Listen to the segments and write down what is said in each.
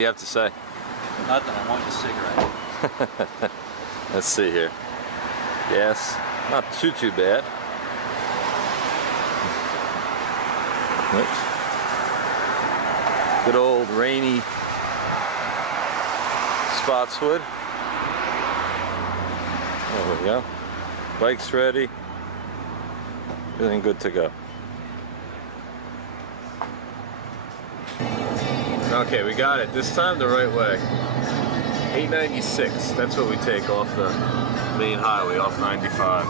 You have to say? Nothing, I want a cigarette. Let's see here. Gas, not too bad. Oops. Good old rainy Spotswood. There we go. Bike's ready. Feeling good to go. Okay, we got it. This time the right way. 896. That's what we take off the main highway, off 95.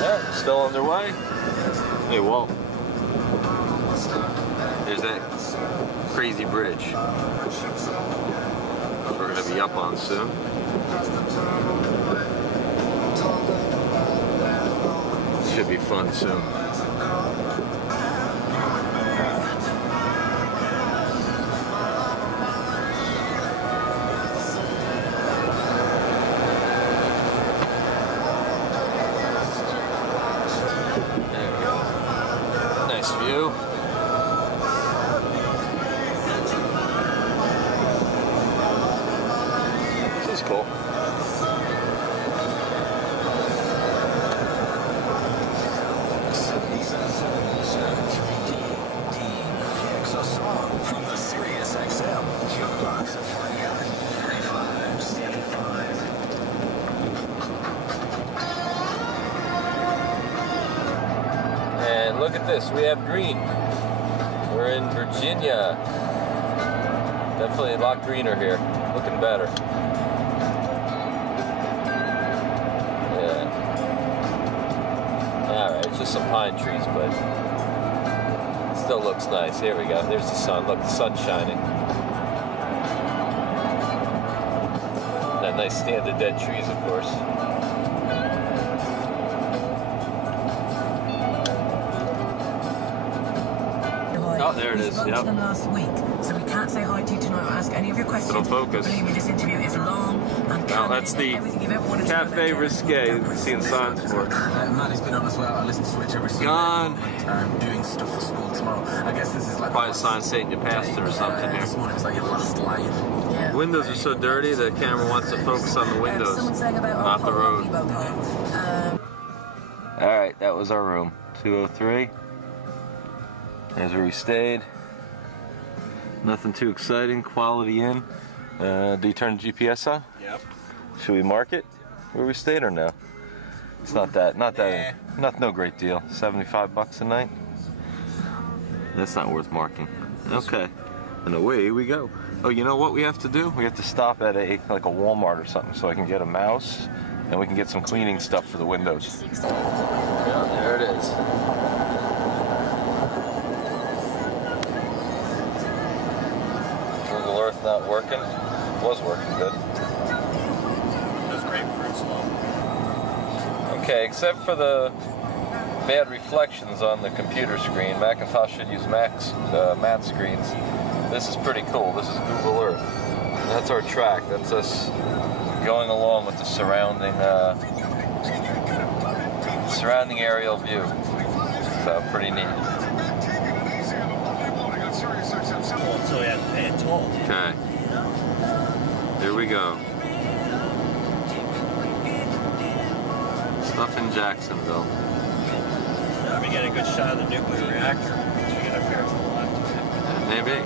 Yeah, still underway. Hey, Walt. There's that crazy bridge. We're gonna be up on soon. Should be fun soon. View. This is cool. From the Sirius XM jukebox of 3575. And look at this, we have green. We're in Virginia. Definitely a lot greener here. Looking better. Yeah. Alright, it's just some pine trees, but it still looks nice. Here we go. There's the sun. Look, the sun's shining. That nice stand of dead trees, of course. Oh, there it is. Yep. Them last week, so we can't say hi to you tonight or ask any of your questions. It'll focus. Believe me, this interview is long and Well, that's the Cafe Risque we've seen signs for. Maddie's been on as well. I listen to Switch every single Gone. time doing stuff for school tomorrow. I guess this is like Probably a sign saying you passed it or something This here. morning was like your last line. Yeah. Windows are so dirty, the camera wants to focus on the windows, Someone saying about not the road. Um, Alright, that was our room. 203. There's where we stayed. Nothing too exciting. Quality Inn. Do you turn the GPS on? Yep. Should we mark it where we stayed or no? It's not no great deal. 75 bucks a night. That's not worth marking. Okay. And away we go. Oh, you know what we have to do? We have to stop at like a Walmart or something so I can get a mouse and we can get some cleaning stuff for the windows. Yeah, there it is. Google Earth not working. Was working good. Those grapefruit slow. Okay, except for the bad reflections on the computer screen, Macintosh should use matte screens. This is pretty cool. This is Google Earth. And that's our track. That's us going along with the surrounding aerial view. So pretty neat. So we have to pay a toll. Okay. Here we go. Stuff in Jacksonville. We get a good shot of the nuclear reactor once we get up here to the left. Maybe.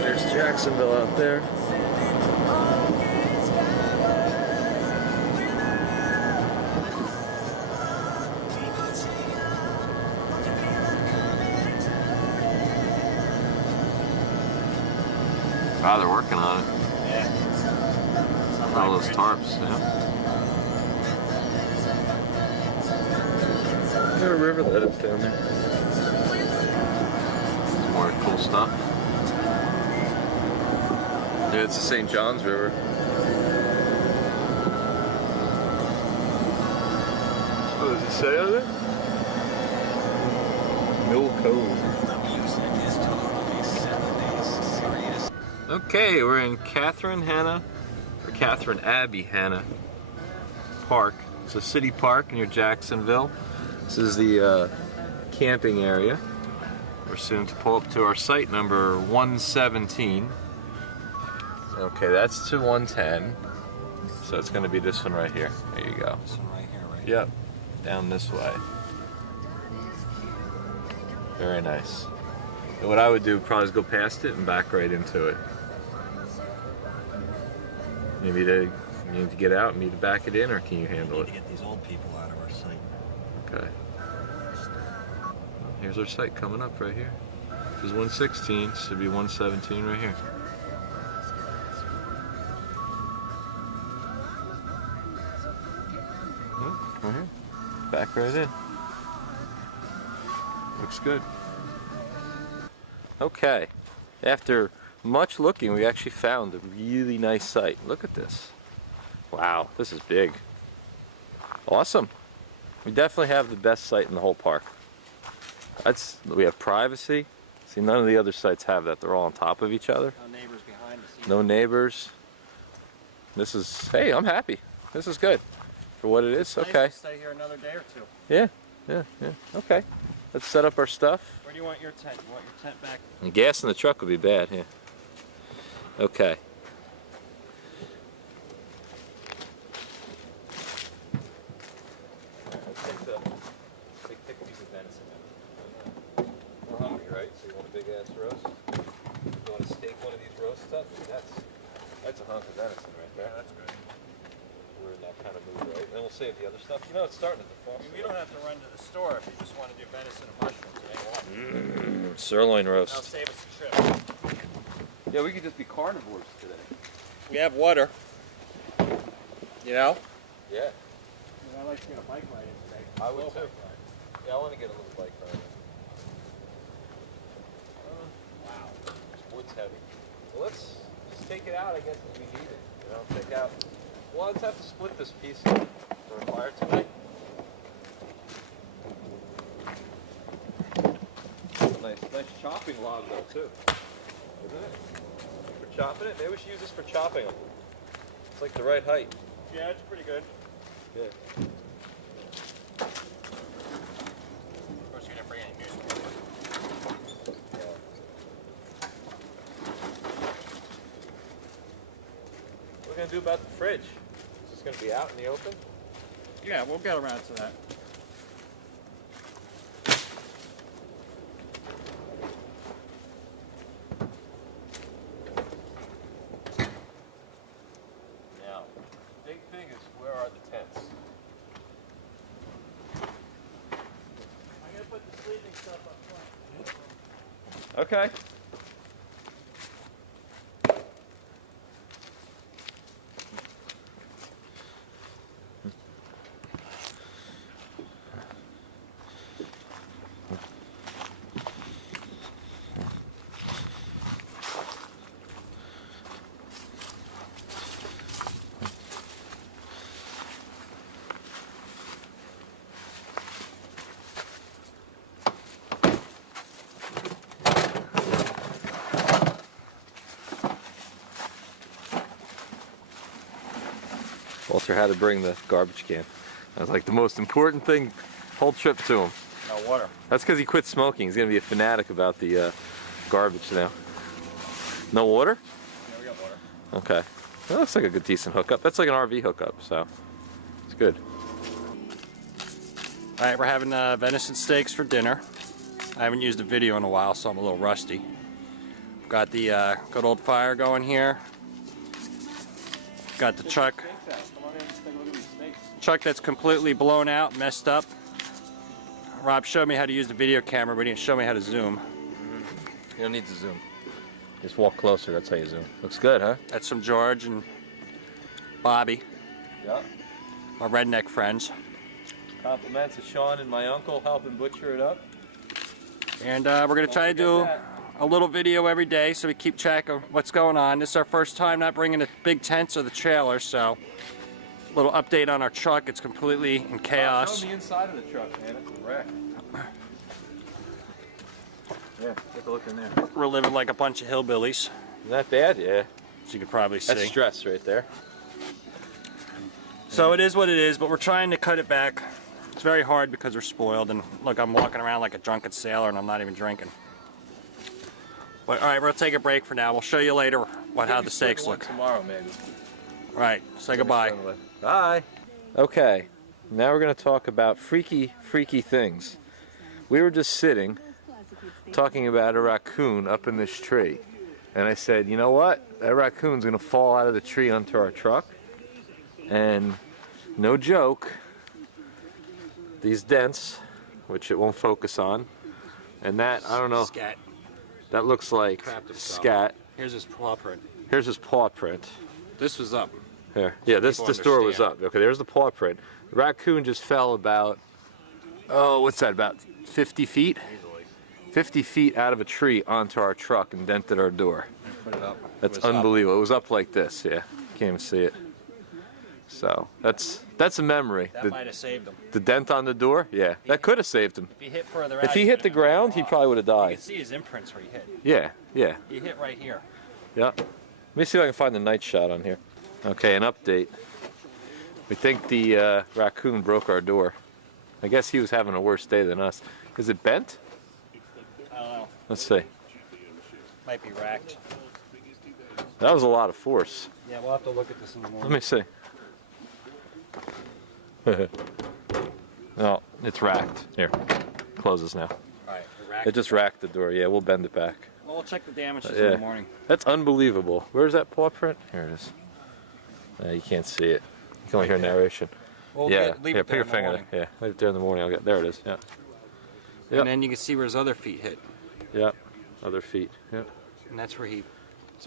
There's Jacksonville out there. Wow, they're working on it. Yeah. All those tarps, yeah. Got a river that is down there. Some more cool stuff. Yeah, it's the St. John's River. What does it say on it? Mill Cove. Okay, we're in Catherine Abbey, Hannah. park. It's a city park near Jacksonville. This is the camping area. We're soon to pull up to our site number 117. Okay, that's to 110. So it's going to be this one right here. There you go. This one right here, right? Yep. Down this way. Very nice. And what I would do probably is go past it and back right into it. Maybe you need to get out and me to back it in, or can you handle We it? need to get these old people out of our site. Okay. Here's our site coming up right here. This is 116, should be 117 right here. Right here. Back right in. Looks good. Okay. After much looking, we actually found a really nice site. Look at this. Wow, this is big. Awesome. We definitely have the best site in the whole park. We have privacy. See, none of the other sites have that. They're all on top of each other. No neighbors behind the scenes. No neighbors. This is, hey, I'm happy. This is good for what it is. Nice Okay. to stay here another day or two. Yeah. Okay. Let's set up our stuff. Where do you want your tent? You want your tent back? The gas in the truck would be bad, yeah. Okay. Let's take a piece of venison. We're hungry, right? So you want a big ass roast? You want to steak one of these roasts up? That's a hunk of venison right there. Yeah, that's good. We're in that kind of mood, right? And we'll save the other stuff. You know, it's starting at the I mean, we don't have to run to the store if you just want to do venison and mushrooms. It ain't one. Sirloin That'll roast. save us a trip. Yeah, we could just be carnivores today. We have water. You know? Yeah, I'd like to get a bike ride in today. I would too. Yeah, I want to get a little bike ride. Wow. Wood's heavy. Well, let's just take it out, I guess, if we need it. You know, take out. Well, let's have to split this piece for a fire tonight. Nice chopping log though too, isn't it? For chopping it, maybe we should use this for chopping them. It's like the right height. Yeah, it's pretty good. Yeah. Of course, we didn't bring any newspapers. What are we gonna do about the fridge? Is this gonna be out in the open? Yeah, we'll get around to that. Now, big thing is, where are the tents? I'm gonna put the sleeping stuff up front. Okay. Walter had to bring the garbage can. That was like the most important thing whole trip to him. No water. That's because he quit smoking. He's gonna be a fanatic about the garbage now. No water? Yeah, we got water. Okay. That looks like a good decent hookup. That's like an RV hookup, so it's good. All right, we're having venison steaks for dinner. I haven't used a video in a while, so I'm a little rusty. Got the good old fire going here. Got the truck that's completely blown out, messed up. Rob showed me how to use the video camera, but he didn't show me how to zoom. You don't need to zoom. Just walk closer, that's how you zoom. Looks good, huh? That's from George and Bobby, Yeah. our redneck friends. Compliments to Sean and my uncle helping butcher it up. And we're going to try to do a little video every day so we keep track of what's going on. This is our first time not bringing the big tents or the trailer, so a little update on our truck. It's completely in chaos. Show me the inside of the truck, man. It's a wreck. Yeah, take a look in there. We're living like a bunch of hillbillies, Not bad, yeah. as you could probably see. That's stress right there. So it is what it is, but we're trying to cut it back. It's very hard because we're spoiled, and look, I'm walking around like a drunken sailor and I'm not even drinking. But all right, we'll take a break for now. We'll show you later how the steaks look. Tomorrow, maybe. All right, say goodbye. Bye. Okay, now we're going to talk about freaky things. We were just sitting, talking about a raccoon up in this tree. And I said, you know what? That raccoon's going to fall out of the tree onto our truck. And no joke, these dents, which it won't focus on, and that, I don't know, Scat. that looks like scat. Here's his paw print. Here's his paw print. This was up. Here. Yeah, this door was up. Okay, there's the paw print. The raccoon just fell about, oh, what's that, about 50 feet? Easily. 50 feet out of a tree onto our truck and dented our door. Put it up. That's unbelievable. It was up like this, yeah. Can't even see it. So, that's a memory. That might have saved him. The dent on the door? Yeah, that could have saved him. If he hit further out, If he hit the ground, he probably would have You died. can see his imprints where he hit. Yeah. He hit right here. Yeah. Let me see if I can find the night shot on here. Okay, an update. We think the raccoon broke our door. I guess he was having a worse day than us. Is it bent? I don't know. Let's see. Might be racked. That was a lot of force. Yeah, we'll have to look at this in the morning. Let me see. No, it's racked. Here, closes now. Alright, racked. It just racked the door. Yeah, we'll bend it back. Well, we'll check the damages in Yeah. the morning. That's unbelievable. Where's that paw print? Here it is. You can't see it. You can only hear narration. We'll Yeah, leave here, it put there your in the finger morning. there. Yeah, leave it there in the morning. I'll get there. It is. Yeah. Yep. And then you can see where his other feet hit. Yep. Other feet. Yep. And that's where he,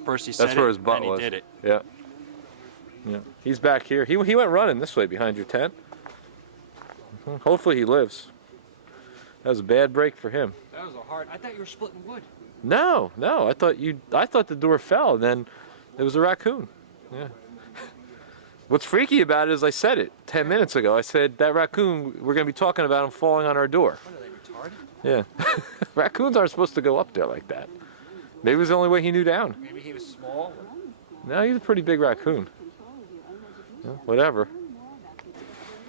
first he said That's where it, his butt and he was. did it. Yeah. Yeah. He's back here. He went running this way behind your tent. Hopefully he lives. That was a bad break for him. That was a hard, I thought you were splitting wood. No. I thought the door fell, and then it was a raccoon. Yeah. What's freaky about it is I said it 10 minutes ago. I said that raccoon, we're going to be talking about him falling on our door. What are they, retarded? Yeah. Raccoons aren't supposed to go up there like that. Maybe it was the only way he knew down. Maybe he was small. No, he's a pretty big raccoon. Yeah, whatever.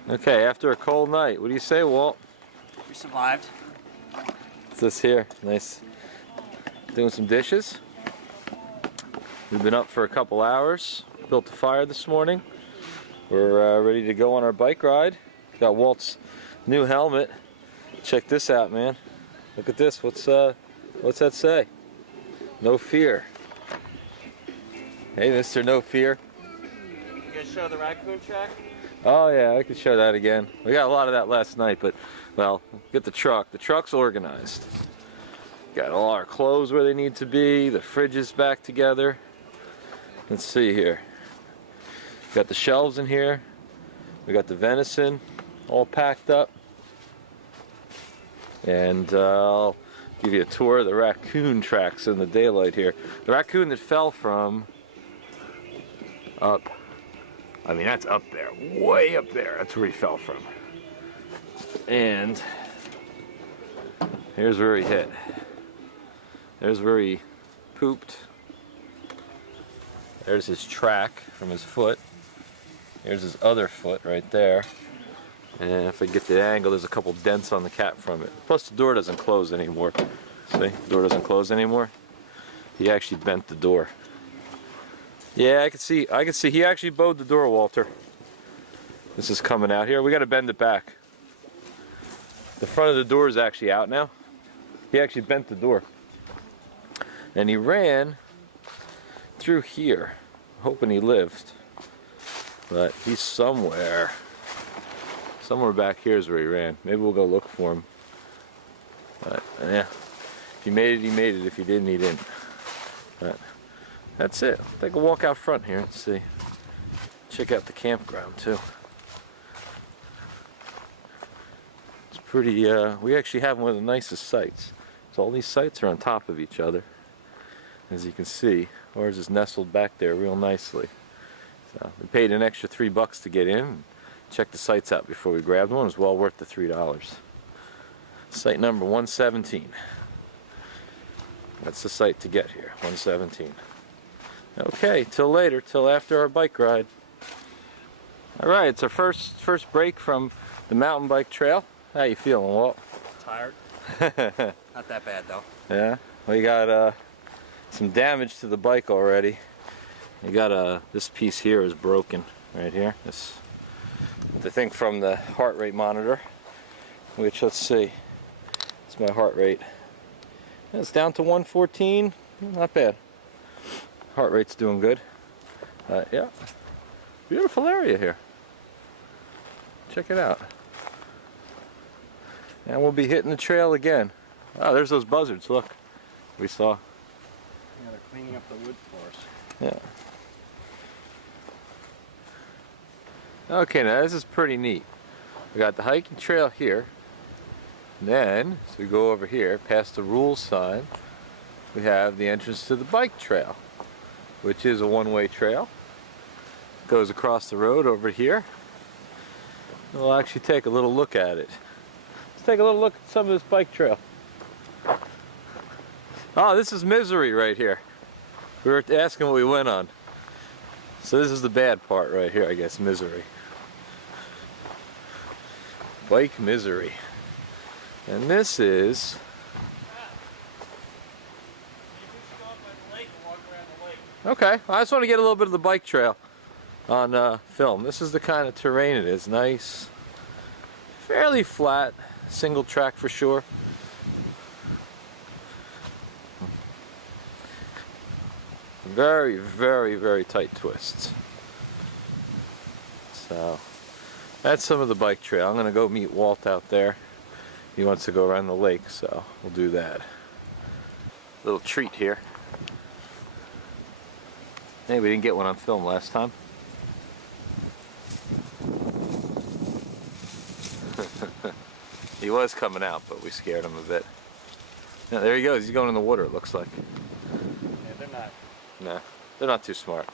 Okay, after a cold night, what do you say, Walt? We survived. What's this here? Nice. Doing some dishes. We've been up for a couple hours. Built a fire this morning. We're ready to go on our bike ride. Got Walt's new helmet. Check this out, man. Look at this. What's that say? No fear. Hey, Mr. No Fear. You guys show the raccoon track? Oh yeah, I could show that again. We got a lot of that last night, but well, get the truck. The truck's organized. Got all our clothes where they need to be. The fridge is back together. Let's see here. Got the shelves in here. We got the venison all packed up. And I'll give you a tour of the raccoon tracks in the daylight here. The raccoon that fell from up. I mean, that's up there, way up there. That's where he fell from. And here's where he hit. There's where he pooped. There's his track from his foot. Here's his other foot right there. And if I get the angle, there's a couple dents on the cap from it. Plus, the door doesn't close anymore. See, the door doesn't close anymore. He actually bent the door. Yeah, I can see. He actually bowed the door, Walter. This is coming out here. We got to bend it back. The front of the door is actually out now. He actually bent the door. And he ran through here, hoping he lived. But he's somewhere. Somewhere back here is where he ran. Maybe we'll go look for him. But, yeah. If he made it, he made it. If he didn't, he didn't. But that's it. I'll take a walk out front here and see. Check out the campground too. It's pretty, we actually have one of the nicest sites. So all these sites are on top of each other. As you can see, ours is nestled back there real nicely. So we paid an extra $3 to get in. Check the sites out before we grabbed one. It was well worth the $3. Site number 117. That's the site to get here, 117. Okay, till later, till after our bike ride. All right, it's our first break from the mountain bike trail. How you feeling, Walt? Tired. Not that bad though. Yeah, we got some damage to the bike already. You got this piece here is broken right here. This, I think, from the heart rate monitor. Which, let's see, it's my heart rate. It's down to 114. Not bad. Heart rate's doing good. Yeah, beautiful area here. Check it out. And we'll be hitting the trail again. Oh, there's those buzzards. Look, we saw. Yeah, they're cleaning up the wood for us. Yeah. Okay, now this is pretty neat. We got the hiking trail here. Then, so we go over here, past the rules sign, we have the entrance to the bike trail, which is a one-way trail. Goes across the road over here. We'll actually take a little look at it. Let's take a little look at some of this bike trail. Oh, this is Misery right here. We were asking what we went on. So this is the bad part right here, I guess, Misery. Bike Misery. And this is... Okay, I just want to get a little bit of the bike trail on film. This is the kind of terrain it is. Nice, fairly flat, single track for sure. Very, very, very tight twists. So, that's some of the bike trail. I'm going to go meet Walt out there. He wants to go around the lake, so we'll do that. Little treat here. Hey, we didn't get one on film last time. He was coming out, but we scared him a bit. Yeah, there he goes. He's going in the water, it looks like. Yeah, they're not. Nah, they're not too smart.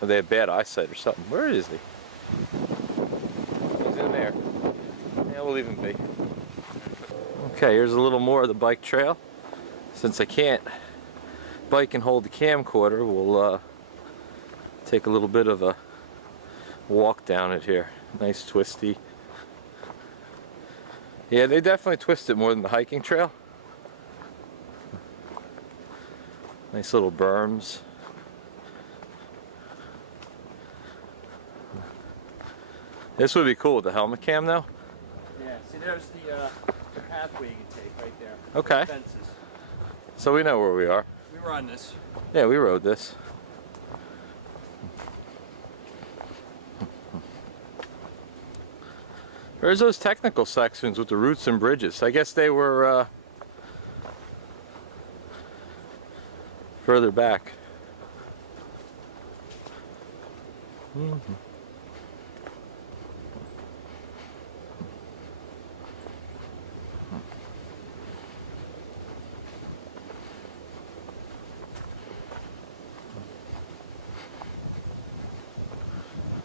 Or they have bad eyesight or something. Where is he? He's in there. Yeah, we'll leave him be. Okay, here's a little more of the bike trail. Since I can't bike and hold the camcorder, we'll take a little bit of a walk down it here. Nice twisty. Yeah, they definitely twist it more than the hiking trail. Nice little berms. This would be cool with the helmet cam though. Yeah, see there's the pathway you can take right there. Okay. Fences. So we know where we are. We were on this. Yeah, we rode this. There's those technical sections with the roots and bridges. I guess they were further back.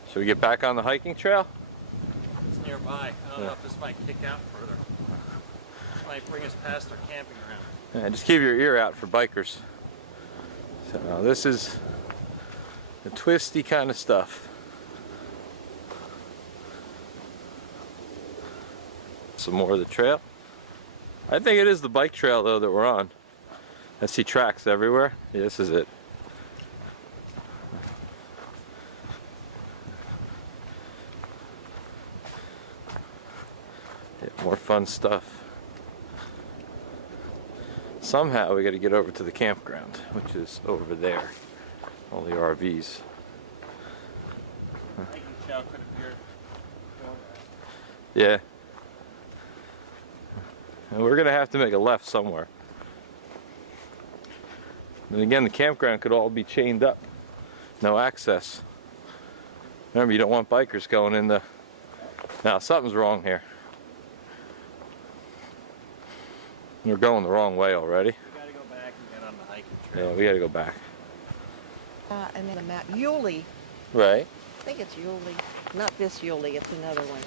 Should we get back on the hiking trail? It's nearby. I don't know if this might kick out further. This might bring us past our camping ground. Yeah, just keep your ear out for bikers. So this is the twisty kind of stuff. Some more of the trail. I think it is the bike trail though that we're on. I see tracks everywhere. Yeah, this is it. Yeah, more fun stuff. Somehow we got to get over to the campground, which is over there. All the RVs. Hiking trail could appear. Yeah. And we're gonna have to make a left somewhere. And again, the campground could all be chained up. No access. Remember, you don't want bikers going in the... Now, something's wrong here. We're going the wrong way already. We gotta go back and get on the hiking trail. Yeah, we gotta go back. And then the map, Yulee. Right. I think it's Yulee. Not this Yulee, it's another one.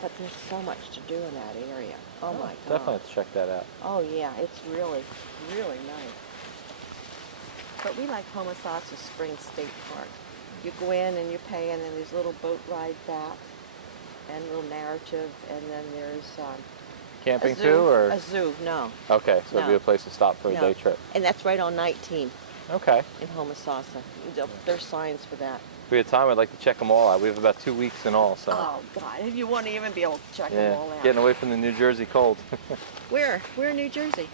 But there's so much to do in that area. Oh my God. Definitely have to check that out. Oh yeah, it's really, really nice. But we like Homosassa Springs State Park. You go in and you pay, and then there's a little boat ride back, and a little narrative, and then there's Camping a zoo. too, or? A zoo, no. Okay, so it'd be No. a place to stop for a No. day trip. And that's right on 19 Okay. in Homosassa. There's signs for that. If we had time, I'd like to check them all out. We have about 2 weeks in all, so. Oh, God, you wouldn't even be able to check Yeah, them all out. getting away from the New Jersey cold. Where? Where in New Jersey?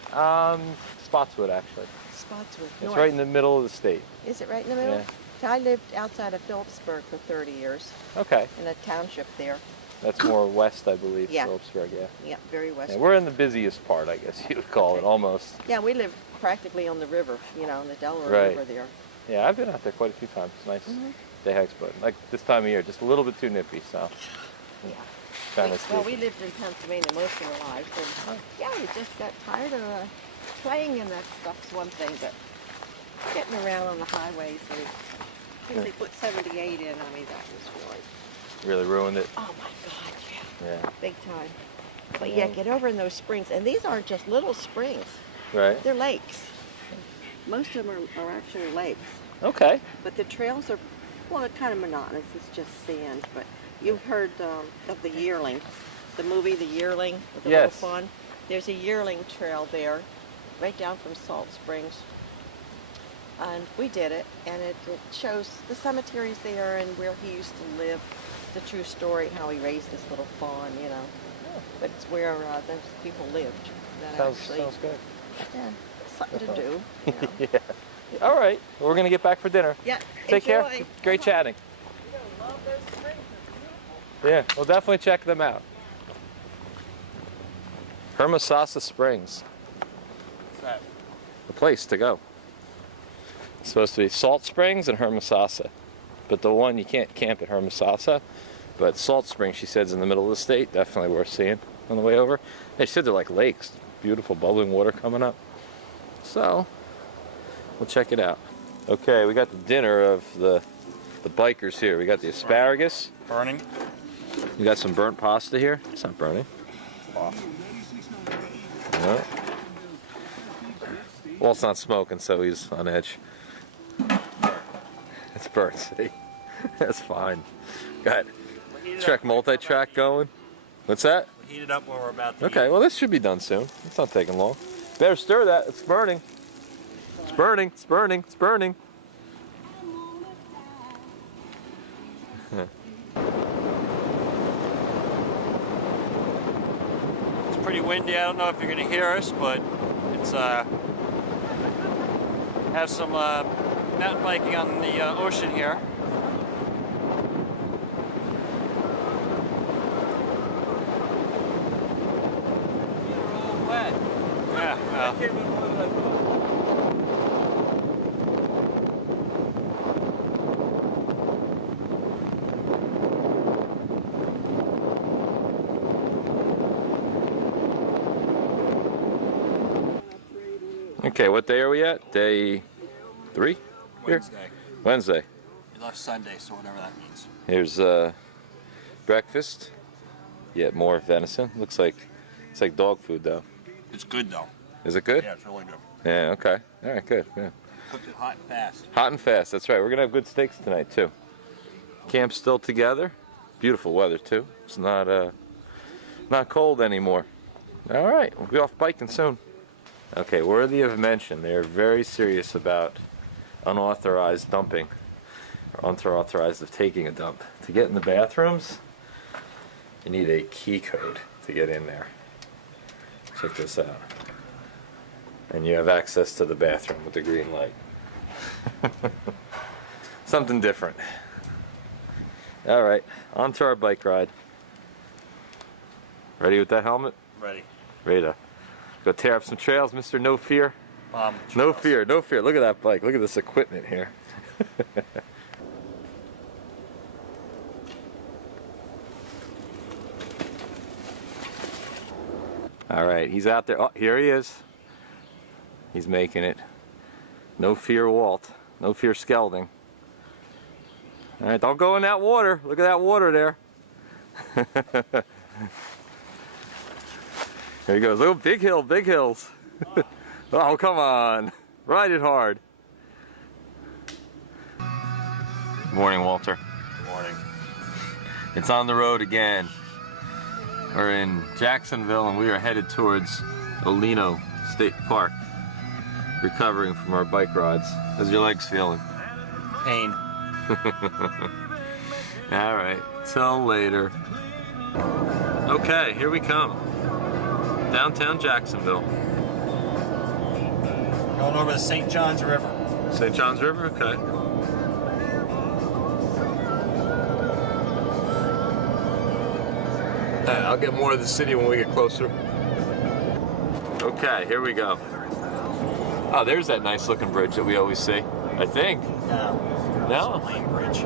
Spotswood, actually. Spotswood. It's North. right in the middle of the state. Is it right in the middle? Yeah. I lived outside of Phillipsburg for 30 years Okay, in a township there. that's more west, I believe, Yeah. Phillipsburg, yeah. Yeah, very Yeah, western. we're in the busiest part, I guess you would call it, Okay. almost. Yeah, we live practically on the river, you know, on the Delaware Right. River there. Yeah, I've been out there quite a few times. It's nice Mhm. day hikes, but like this time of year, just a little bit too nippy, so. Yeah. Trying to Well, escape we lived in Pennsylvania most of our lives, and yeah, we just got tired of playing in that stuff's one thing, but getting around on the highways, since they put 78 in, I mean, that was really ruined it. oh my God, yeah, Yeah. big time. But yeah, get over in those springs, and these aren't just little springs, Right? they're lakes. Most of them are actually lakes, Okay. but the trails are, well, they're kind of monotonous, it's just sand, but you've heard of the Yearling, the movie The Yearling with the Yes. little fawn? There's a Yearling trail there, right down from Salt Springs. And we did it, and it shows the cemeteries there and where he used to live. It's a true story how he raised this little fawn, you know. But it's where those people lived. That Sounds actually, good. yeah, something to do. You know. Yeah. All right. Well, we're gonna get back for dinner. Yeah. Take care. enjoy. Great chatting. Love those springs. Yeah, we'll definitely check them out. Hermosa Springs, What's that? the place to go. It's supposed to be Salt Springs and Hermosa, but the one you can't camp at Hermosa. But Salt Springs, she said, is in the middle of the state. Definitely worth seeing on the way over. They said they're like lakes, beautiful bubbling water coming up. So we'll check it out. Okay, we got the dinner of the bikers here. We got the asparagus. Burning? We got some burnt pasta here. It's not burning. No. Walt's not smoking, so he's on edge. It's burnt, see? That's fine. Got check multi-track going. What's that? Heat it up when we're about to Okay, well this should be done soon. It's not taking long. Better stir that. It's burning. It's burning. It's burning. It's burning. It's pretty windy. I don't know if you're going to hear us, but it's have some mountain biking on the ocean here. Yeah, well, Okay, what day are we at? Day 3? Here? Wednesday. Wednesday. We left Sunday, so whatever that means. Here's breakfast. Yet more venison. Looks like it's like dog food though. It's good though. Is it good? Yeah, it's really good. Yeah, okay. All right, good. Yeah. Cooked it hot and fast. Hot and fast. That's right. We're gonna have good steaks tonight too. Camp's still together. Beautiful weather too. It's not cold anymore. All right, we'll be off biking soon. Okay, worthy of mention. They're very serious about unauthorized dumping, or unauthorized of taking a dump. To get in the bathrooms, you need a key code to get in there. Check this out. And you have access to the bathroom with the green light. Something different. All right, on to our bike ride. Ready with that helmet? Ready. Ready to go tear up some trails, Mr. No Fear? No Trails. fear, no fear. Look at that bike. Look at this equipment here. All right, he's out there. Oh, here he is. He's making it. No fear, Walt. No fear, Skelding. All right, don't go in that water. Look at that water there. There he goes. Oh, big hill, big hills. Oh, come on. Ride it hard. Morning, Walter. Morning. It's on the road again. We're in Jacksonville and we are headed towards Olino State Park, recovering from our bike rides. How's your legs feeling? Pain. All right, till later. Okay, here we come. Downtown Jacksonville. Going over the St. Johns River. St. Johns River, okay. I'll get more of the city when we get closer. Okay, here we go. Oh, there's that nice looking bridge that we always see, I think. No? It's a lame bridge.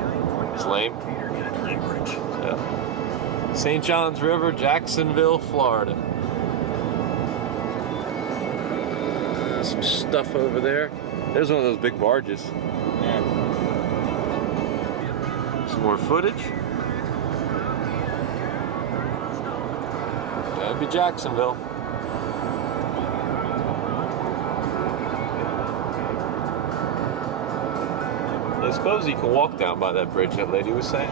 It's lame? Lame bridge. Yeah. St. Johns River, Jacksonville, Florida. Some stuff over there. There's one of those big barges. Yeah. Some more footage. That'd be Jacksonville. I suppose you can walk down by that bridge, that lady was saying.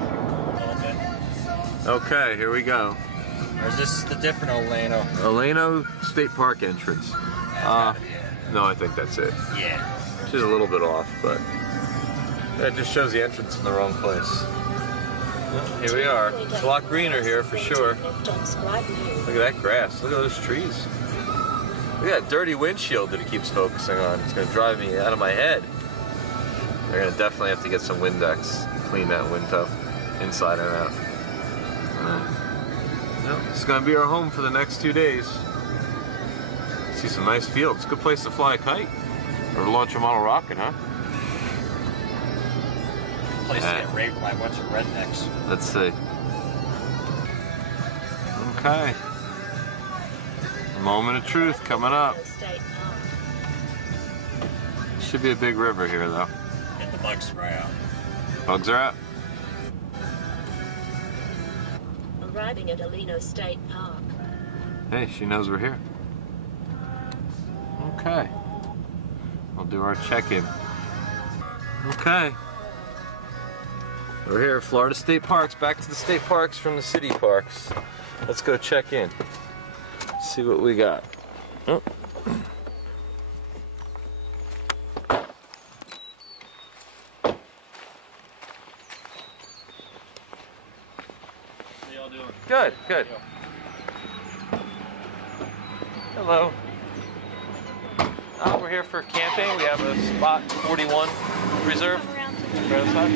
Okay, here we go. Or is this the different Olano? Olano State Park entrance. No, I think that's it. Yeah. She's a little bit off, but it just shows the entrance in the wrong place. Well, here we are. It's a lot greener here for sure. Look at that grass. Look at those trees. Look at that dirty windshield that it keeps focusing on. It's going to drive me out of my head. They're going to definitely have to get some Windex, clean that window inside and out. It's going to be our home for the next 2 days. See some nice fields. Good place to fly a kite or launch a model rocket, huh? Place to get raped by a bunch of rednecks. Let's see. Okay. Moment of truth coming up. Should be a big river here, though. Get the bug spray out. Bugs are out. Arriving at Olino State Park. Hey, she knows we're here. Okay. We'll do our check-in. Okay. We're here at Florida State Parks. Back to the state parks from the city parks. Let's go check in. See what we got. Oh. How y'all doing? Good, good. Hello. We're here for camping. We have a spot 41 reserved. Right outside.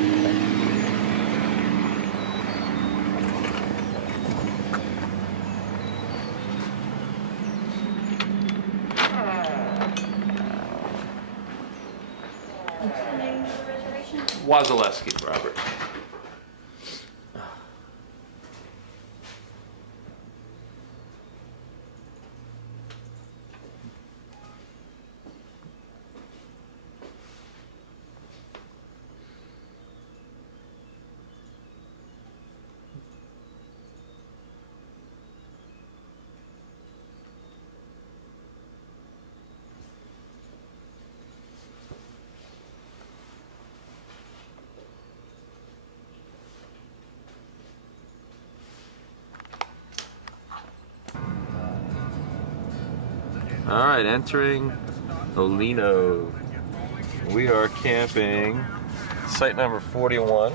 Wazaleski, Robert. All right, entering Olino. We are camping site number 41,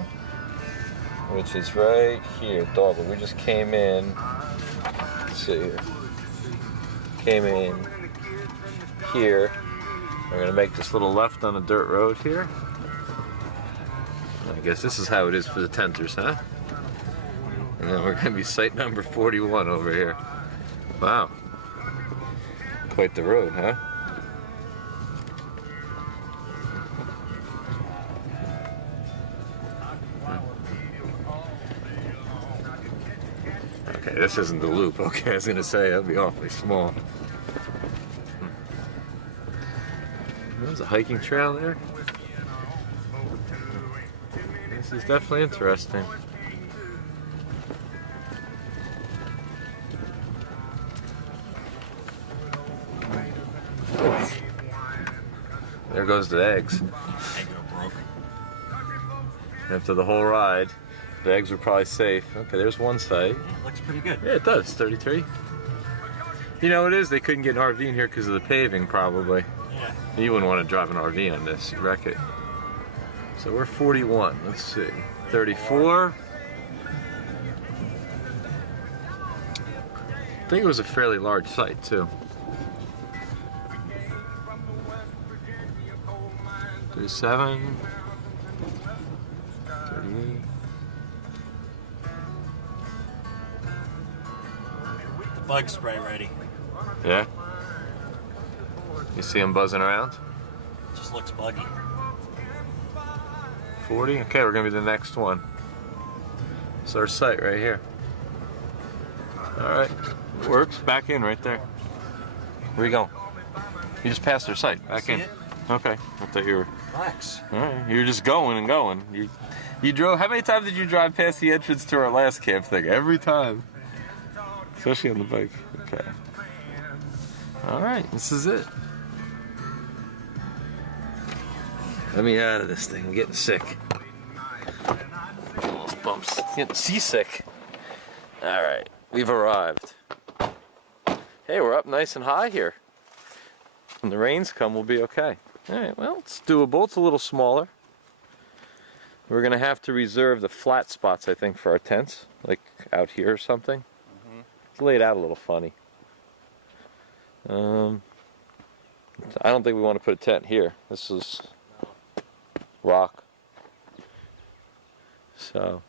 which is right here, Dogwood. We just came in. Let's see here. Came in here. We're gonna make this little left on a dirt road here. I guess this is how it is for the tenters, huh? And then we're gonna be site number 41 over here. Wow. Quite the road, huh? Okay, this isn't the loop. Okay, I was gonna say that'd be awfully small. There's a hiking trail there. This is definitely interesting. There goes the eggs. Egg go broke. after the whole ride. Bags were probably safe. Okay, there's one site. Yeah, looks pretty good. Yeah, it does. 33. You know, it is. They couldn't get an RV in here because of the paving, probably. Yeah. You wouldn't want to drive an RV on this. You'd wreck it. So we're 41. Let's see. 34. I think it was a fairly large site, too. 37. 38. The bug spray ready. Yeah? You see them buzzing around? Just looks buggy. 40? Okay, we're gonna be the next one. It's our site right here. Alright, works. Back in right there. Where you going? You just passed our site. Back in. it? Okay, I thought you were. Relax. Alright, you were just going and going. You drove. How many times did you drive past the entrance to our last camp thing? Every time. Especially on the bike. Okay. Alright, this is it. Let me out of this thing. I'm getting sick. All those bumps. Getting seasick. Alright, we've arrived. Hey, we're up nice and high here. When the rains come, we'll be okay. Alright, well, it's doable. It's a little smaller. We're going to have to reserve the flat spots, I think, for our tents. Like out here or something. It's laid out a little funny. I don't think we want to put a tent here. This is rock. So,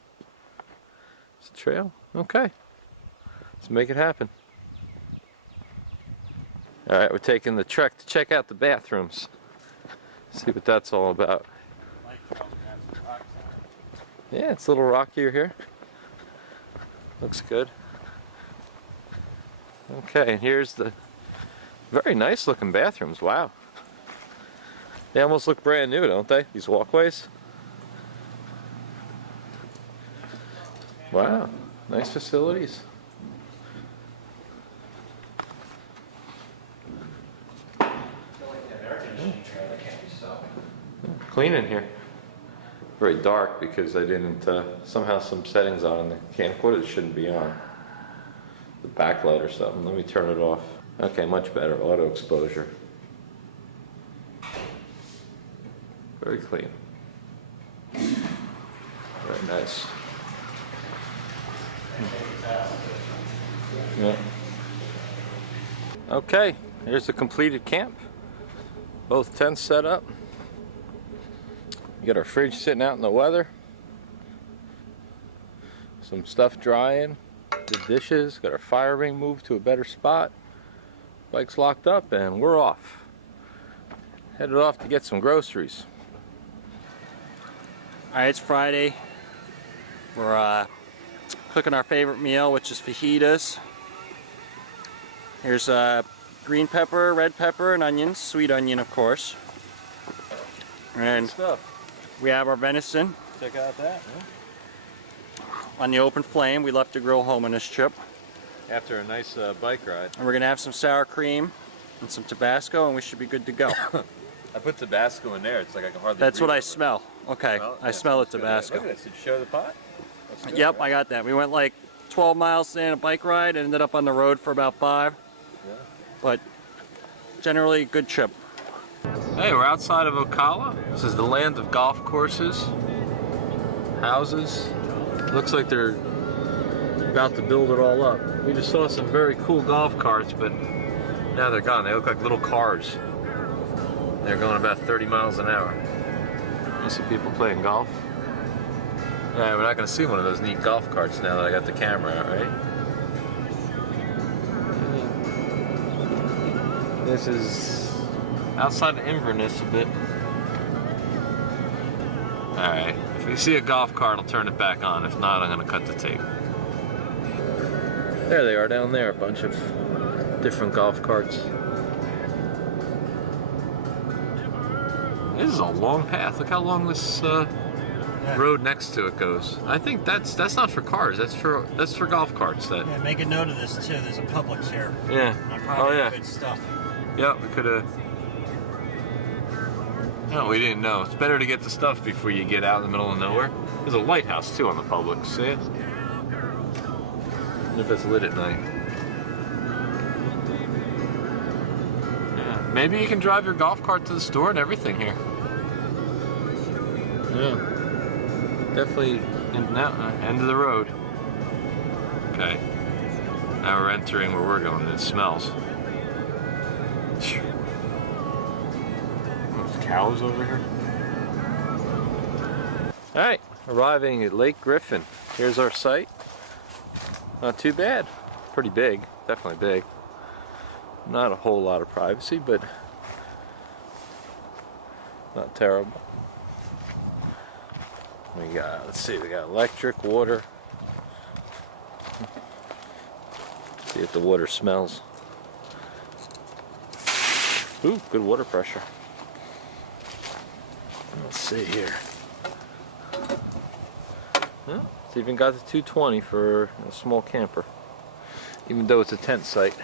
it's a trail. Okay. Let's make it happen. Alright, we're taking the trek to check out the bathrooms. See what that's all about. Yeah, it's a little rockier here. Looks good. Okay, and here's the very nice looking bathrooms. Wow. They almost look brand new, don't they? These walkways. Wow. Nice facilities. Clean in here. Very dark because I didn't, somehow some settings on the camcorder shouldn't be on. The backlight or something. Let me turn it off. Okay, much better. Auto exposure. Very clean. Very nice. Yeah. Okay, here's the completed camp. Both tents set up. We got our fridge sitting out in the weather. Some stuff drying. The dishes. Got our fire ring moved to a better spot. Bike's locked up and we're off. Headed off to get some groceries. Alright, it's Friday. We're cooking our favorite meal, which is fajitas. Here's green pepper, red pepper, and onions. Sweet onion, of course. And we have our venison. Check out that. On the open flame. We left the grill home on this trip. After a nice bike ride. And we're gonna have some sour cream and some Tabasco, and we should be good to go. I put Tabasco in there. It's like I can hardly. That's what I breathe. smell. Okay, Well, I yeah, smell the let's go. Tabasco. Look at this. Did you show the pot? That's good, Yep, right? I got that. We went like 12 miles in a bike ride and ended up on the road for about 5. Yeah. But generally, good trip. Hey, we're outside of Ocala. This is the land of golf courses, houses. Looks like they're about to build it all up. We just saw some very cool golf carts, but now they're gone. They look like little cars. They're going about 30 miles an hour. You see people playing golf? Yeah, we're not going to see one of those neat golf carts now that I got the camera out, right? This is outside of Inverness a bit. Alright, if you see a golf cart, I'll turn it back on. If not, I'm going to cut the tape. There they are down there, a bunch of different golf carts. This is a long path. Look how long this road next to it goes. I think that's not for cars. That's for golf carts. That. Yeah, make a note of this too. There's a Publix here. Yeah. I probably Oh yeah. good stuff. Yeah, we could have. No, we didn't know. It's better to get the stuff before you get out in the middle of nowhere. There's a lighthouse too on the public. See it? If it's lit at night. Yeah. Maybe you can drive your golf cart to the store and everything here. Yeah. Definitely end of the road. Okay. Now we're entering where we're going. It smells. There's cows over here. Alright, arriving at Lake Griffin. Here's our site. Not too bad. Pretty big. Definitely big. Not a whole lot of privacy, but not terrible. We got, let's see, we got electric, water. See if the water smells. Ooh, good water pressure. Let's see here. Well, it's even got the 220 for a small camper. Even though it's a tent site.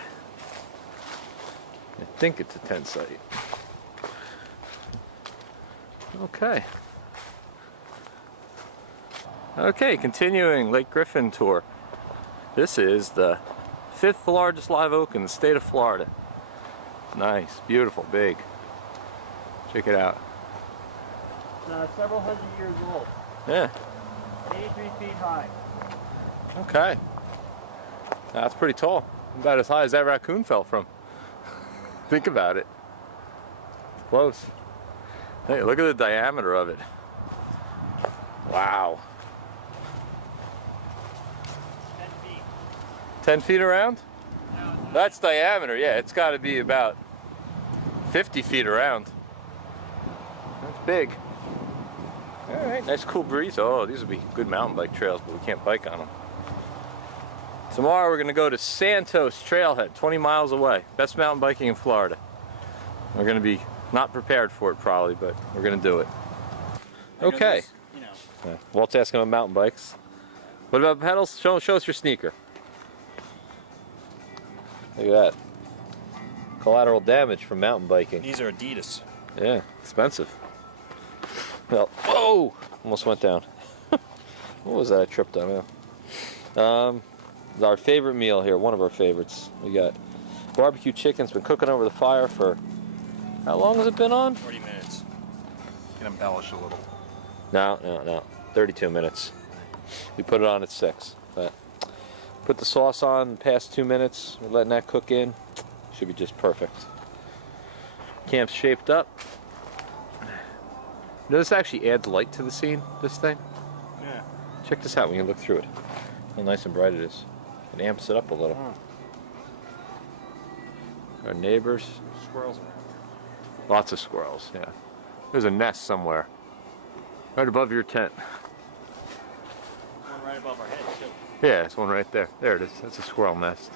I think it's a tent site. Okay. Okay, continuing Lake Griffin tour. This is the 5th largest live oak in the state of Florida. Nice, beautiful, big. Check it out. Several hundred years old. Yeah. 83 feet high. Okay. That's pretty tall. About as high as that raccoon fell from. Think about it. It's close. Hey, look at the diameter of it. Wow. 10 feet. 10 feet around? That's diameter, yeah. It's got to be about 50 feet around. That's big. All right, nice cool breeze. Oh, these would be good mountain bike trails, but we can't bike on them. Tomorrow we're going to go to Santos Trailhead, 20 miles away. Best mountain biking in Florida. We're going to be not prepared for it probably, but we're going to do it. Okay. Yeah, Walt's asking about mountain bikes. What about pedals? Show us your sneaker. Look at that. Collateral damage from mountain biking. These are Adidas. Yeah, expensive. Well, whoa! Almost went down. What was that? I tripped on. Our favorite meal here, one of our favorites. We got barbecue chicken's been cooking over the fire for, how long has it been on? 40 minutes. You can embellish a little. No. 32 minutes. We put it on at 6. But put the sauce on the past 2 minutes. We're letting that cook in. Should be just perfect. Camp's shaped up. You know, this actually adds light to the scene, this thing. Yeah. Check this out when you look through it. How nice and bright it is. It amps it up a little. Our neighbors. Squirrels around here. Lots of squirrels, yeah. There's a nest somewhere. Right above your tent. One right above our heads, too. Yeah, there's one right there. There it is. That's a squirrel nest.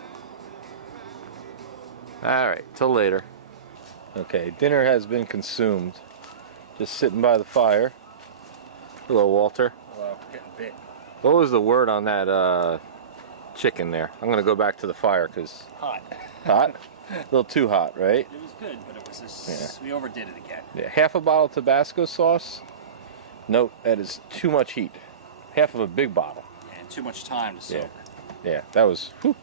Alright, till later. Okay, dinner has been consumed. Just sitting by the fire. Hello, Walter. Hello, getting bit. What was the word on that chicken there? I'm going to go back to the fire because... Hot. Hot? A little too hot, right? It was good, but it was just, we overdid it again. Yeah, half a bottle of Tabasco sauce. Note, that is too much heat. Half of a big bottle. And too much time to soak. Yeah, that was... Whew.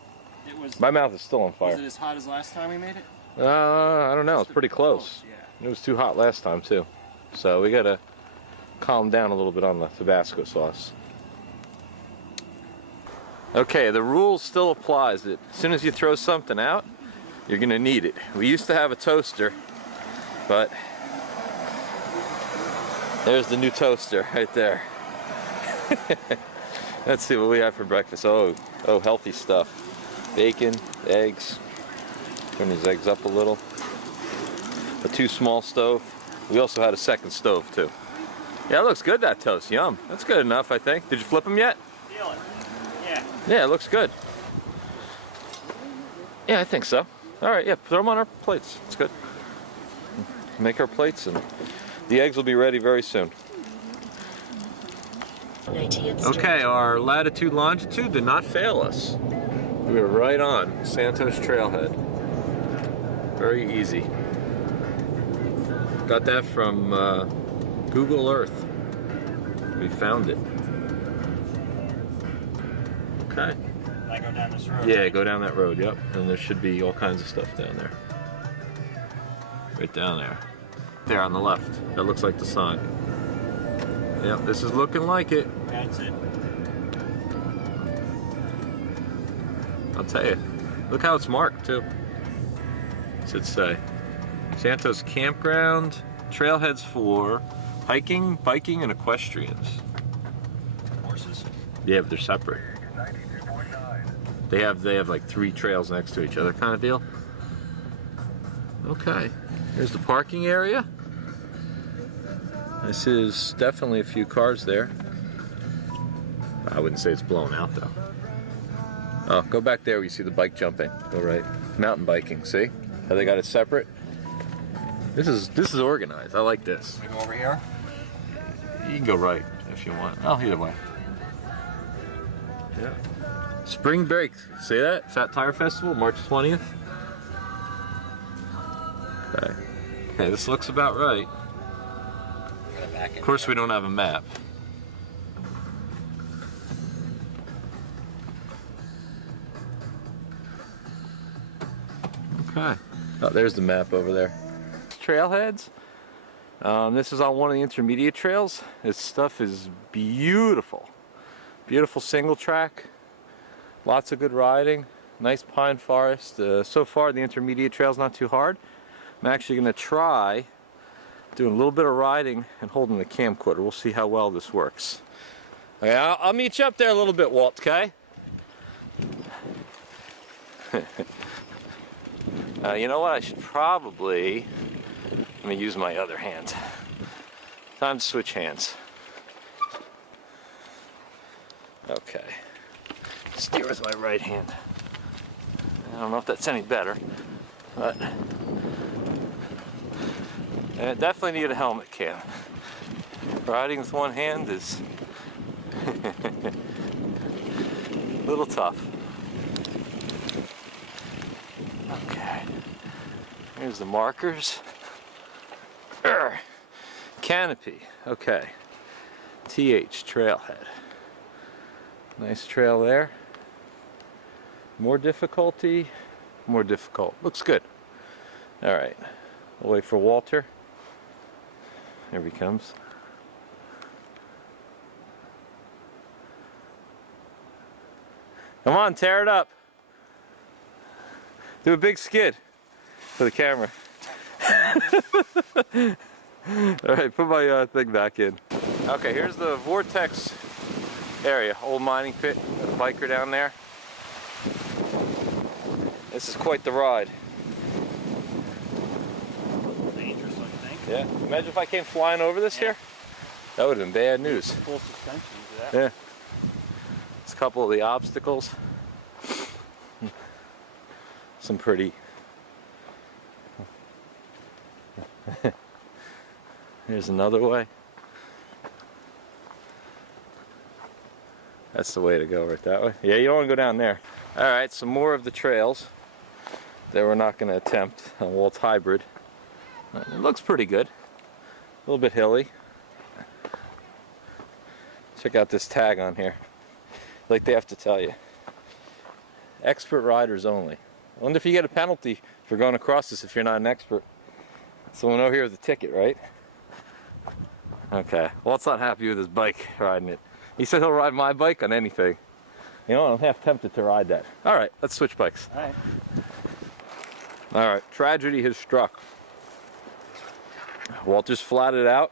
It was, my mouth is still on fire. was it as hot as last time we made it? I don't know. It's pretty close. Yeah. It was too hot last time, too. So we got to calm down a little bit on the Tabasco sauce. Okay, the rule still applies that as soon as you throw something out, you're going to need it. We used to have a toaster, but there's the new toaster right there. Let's see what we have for breakfast. Oh, healthy stuff. Bacon, eggs. Turn these eggs up a little. A 2 small stove. We also had a second stove too. Yeah, it looks good, that toast. Yum. That's good enough, I think. Did you flip them yet? Feel it. Yeah. Yeah, it looks good. Yeah, I think so. All right, yeah, throw them on our plates. It's good. Make our plates, and the eggs will be ready very soon. 90th Street. Okay, our latitude, longitude did not fail us. We were right on Santos Trailhead. Very easy. Got that from Google Earth. We found it. Okay. I go down this road. Yeah, go down that road, yep. And there should be all kinds of stuff down there. Right down there. There on the left. That looks like the sign. Yep, this is looking like it. That's it. I'll tell you. Look how it's marked, too. What's it say? Santos Campground, trailheads for hiking, biking, and equestrians. Horses? Yeah, but they're separate. They have like 3 trails next to each other kind of deal. Okay, here's the parking area. This is definitely a few cars there. I wouldn't say it's blown out though. Oh, go back there where you see the bike jumping. Go right. Mountain biking, see? How they got it separate? This is organized. I like this. We go over here? You can go right if you want. Oh, either way. Yeah. Spring break. See that? Fat Tire Festival, March 20th. Okay. Okay, this looks about right. Of course, we don't have a map. Okay. Oh, there's the map over there. Trailheads. This is on one of the intermediate trails. This stuff is beautiful. Beautiful single track. Lots of good riding. Nice pine forest. So far, the intermediate trail's not too hard. I'm actually going to try doing a little bit of riding and holding the camcorder. We'll see how well this works. Okay, I'll meet you up there a little bit, Walt, okay? You know what? I should probably... Let me use my other hand. Time to switch hands. Okay. Steer with my right hand. I don't know if that's any better, but and I definitely need a helmet cam. Riding with one hand is a little tough. Okay. Here's the markers. Canopy. Okay. TH Trailhead. Nice trail there. More difficulty. More difficult. Looks good. Alright. We'll wait for Walter. Here he comes. Come on, tear it up. Do a big skid for the camera. Alright, put my thing back in. Okay, here's the Vortex area. Old mining pit. Got a biker down there. This is quite the ride. Dangerous, I think. Yeah. Imagine if I came flying over this here. That would have been bad news. Full suspension to that. Yeah. It's a couple of the obstacles. Some pretty... Here's another way. That's the way to go, right that way. Yeah, you don't want to go down there. Alright, some more of the trails that we're not going to attempt on Walt's Hybrid. It looks pretty good. A little bit hilly. Check out this tag on here. Like they have to tell you. Expert riders only. I wonder if you get a penalty for going across this if you're not an expert. Someone over here with a ticket, right? Okay. Walt's not happy with his bike riding it. He said he'll ride my bike on anything. You know, I'm half tempted to ride that. Alright, let's switch bikes. Alright. Alright, tragedy has struck. Walter's flatted out.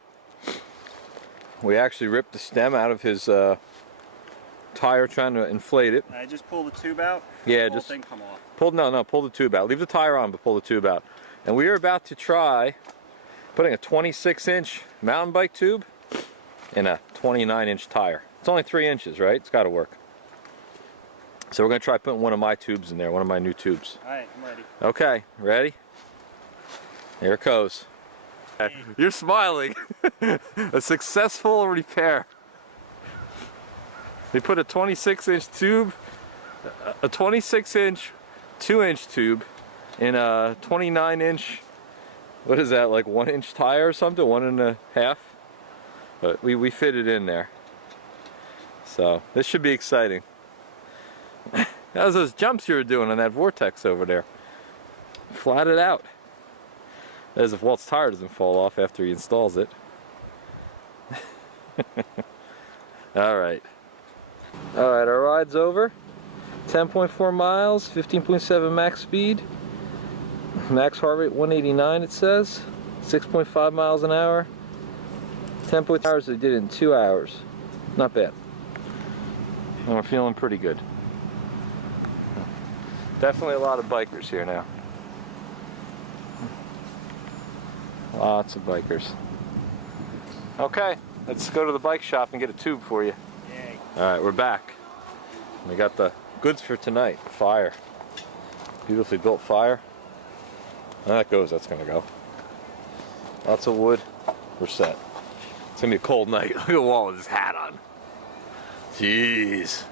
We actually ripped the stem out of his tire trying to inflate it. I just pull the tube out? Yeah, the whole just thing come off. pull the tube out. Leave the tire on, but pull the tube out. And we are about to try putting a 26-inch mountain bike tube in a 29-inch tire. It's only 3 inches, right? It's got to work. So we're going to try putting one of my tubes in there, one of my new tubes. Alright, I'm ready. Okay, ready? Here it goes. You're smiling. A successful repair. They put a 26-inch tube, a 26-inch 2-inch tube in a 29-inch What is that, like 1 inch tire or something? 1.5? But we fit it in there. So this should be exciting. How's those jumps you were doing on that vortex over there? Flat it out. As if Walt's tire doesn't fall off after he installs it. Alright. Alright, our ride's over. 10.4 miles, 15.7 max speed. Max heart rate 189 it says. 6.5 miles an hour. 10.2 hours, they did it in 2 hours. Not bad. And we're feeling pretty good. Definitely a lot of bikers here now. Lots of bikers. Okay, let's go to the bike shop and get a tube for you. Yay. Alright, we're back. We got the goods for tonight. Fire. Beautifully built fire. And that goes, that's gonna go. Lots of wood. We're set. It's gonna be a cold night. Look at Walt with his hat on. Jeez.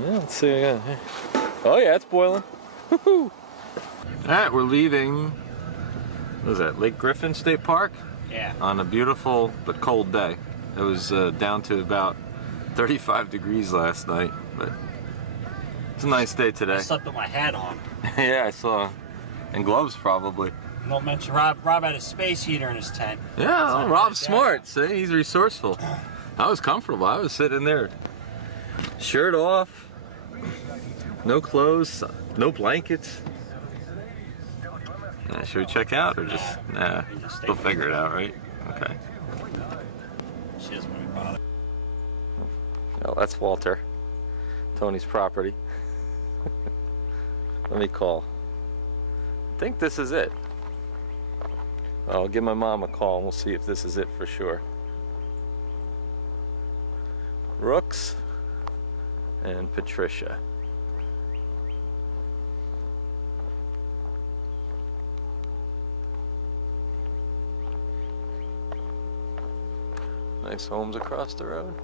Yeah, let's see again. Oh yeah, it's boiling. Woohoo! Alright, we're leaving. What is that, Lake Griffin State Park? Yeah. On a beautiful but cold day. It was down to about 35 degrees last night, but it's a nice day today. I slept with my hat on. Yeah, I saw. And gloves probably. Don't mention Rob had a space heater in his tent. Yeah, well, Rob's smart, see? He's resourceful. I was comfortable. I was sitting there, shirt off, no clothes, no blankets. Should we check out or just, nah, we'll figure it out, right? Okay. She doesn't want to be bothered. Oh, that's Walter. Tony's property. Let me call. I think this is it. I'll give my mom a call and we'll see if this is it for sure. Rooks and Patricia. Nice homes across the road.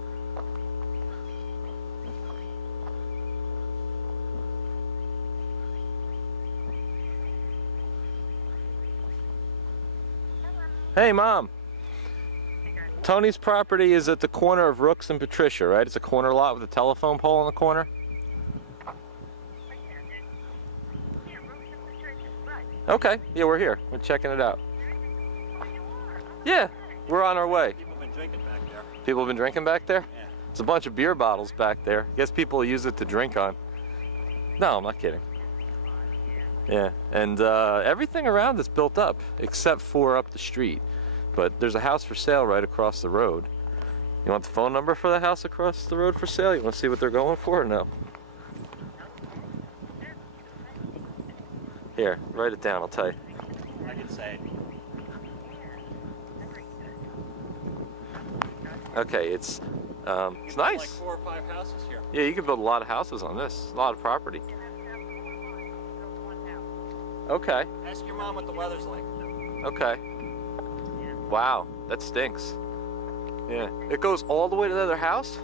Hey, Mom. Tony's property is at the corner of Rooks and Patricia, right? It's a corner lot with a telephone pole in the corner? Okay, yeah, we're here. We're checking it out. Yeah, we're on our way. People have been drinking back there. People have been drinking back there? Yeah. There's a bunch of beer bottles back there. I guess people use it to drink on. No, I'm not kidding. Yeah, and everything around is built up, except for up the street. But there's a house for sale right across the road. You want the phone number for the house across the road for sale? You want to see what they're going for or no? Here, write it down, I'll tell you. I can say it. Okay, it's nice. Like 4 or 5 houses here. Yeah, you can build a lot of houses on this. A lot of property. Okay. Ask your mom what the weather's like. Okay. Wow, that stinks. Yeah. It goes all the way to the other house?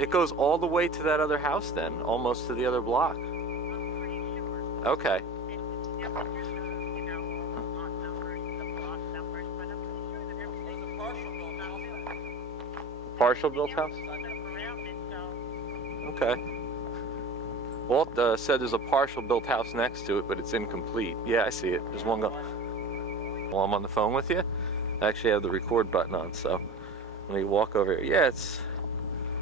It goes all the way to that other house then, almost to the other block. Okay. Partial built house? Okay. Walt said there's a partial built house next to it, but it's incomplete. Yeah, I see it. There's one going. While I'm on the phone with you, I actually have the record button on, so let me walk over here. Yeah, it's.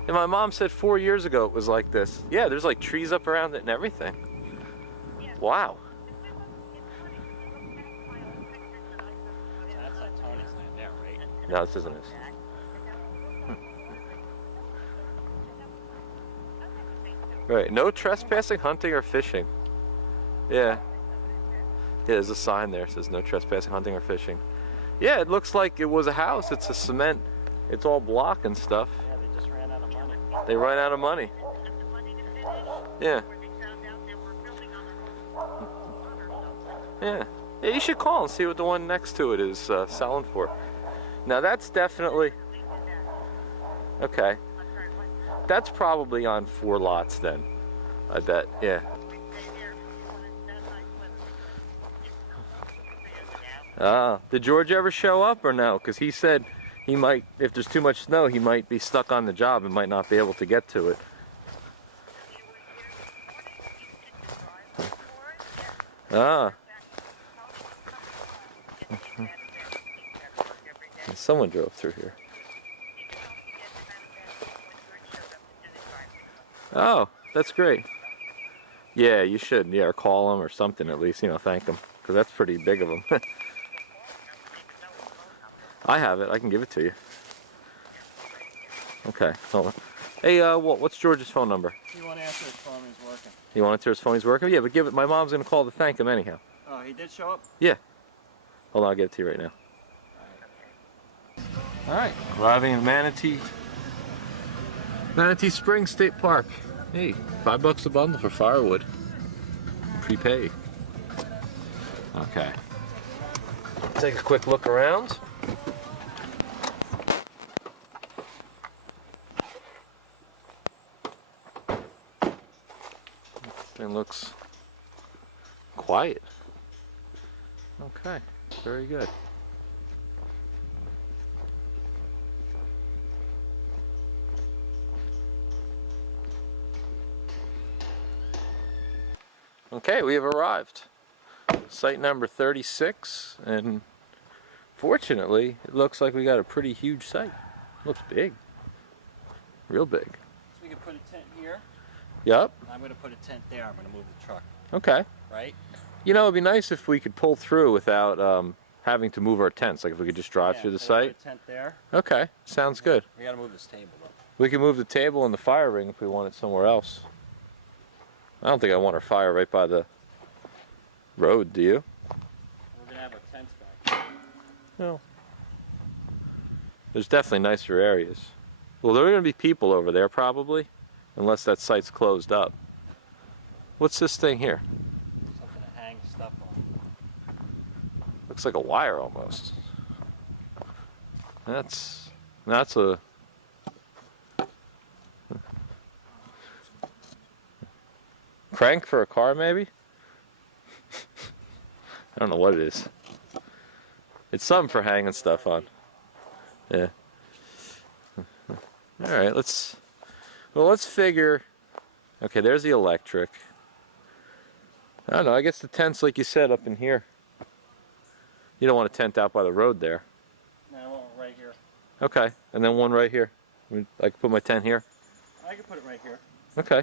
And my mom said 4 years ago it was like this. Yeah, there's like trees up around it and everything. Wow. That's like Tony's land there, right? No, this isn't it. Right, no trespassing, hunting, or fishing. Yeah. Yeah, there's a sign there that says no trespassing, hunting, or fishing. Yeah, it looks like it was a house. It's a cement. It's all block and stuff. Yeah, they just ran out of money. They ran out of money. Yeah. Yeah. Yeah, you should call and see what the one next to it is selling for. Now that's definitely... Okay. That's probably on 4 lots then. I bet, yeah. Did George ever show up or no? Because he said he might, if there's too much snow, he might be stuck on the job and might not be able to get to it. Someone drove through here. Oh, that's great. Yeah, you should. Yeah, or call them or something at least, you know, thank them. Because that's pretty big of them. I have it. I can give it to you. Okay, hold on. Hey, what's George's phone number? You want to answer his phone? He's working. You want to answer his phone? He's working? Yeah, but give it. My mom's going to call to thank him anyhow. Oh, he did show up? Yeah. Hold on, I'll give it to you right now. Alright, arriving in Manatee Springs State Park. Hey, $5 a bundle for firewood. Prepaid. Okay. Take a quick look around. This thing looks quiet. Okay, very good. Okay, we have arrived. Site number 36, and fortunately, it looks like we got a pretty huge site. Looks big. Real big. So we can put a tent here. Yep. I'm going to put a tent there. I'm going to move the truck. Okay. Right? You know, it'd be nice if we could pull through without having to move our tents. Like if we could just drive through the site. Put a tent there. Okay, sounds good. We got to move this table though. We can move the table and the fire ring if we want it somewhere else. I don't think I want our fire right by the road, do you? We're going to have our tents back. No. There's definitely nicer areas. Well, there are going to be people over there probably, unless that site's closed up. What's this thing here? Something to hang stuff on. Looks like a wire almost. That's a... crank for a car, maybe? I don't know what it is. It's something for hanging stuff on. Yeah. Alright, let's figure... Okay, there's the electric. I don't know, I guess the tent's like you said up in here. You don't want a tent out by the road there. No, I want one right here. Okay, and then one right here. I can put my tent here? I can put it right here. Okay.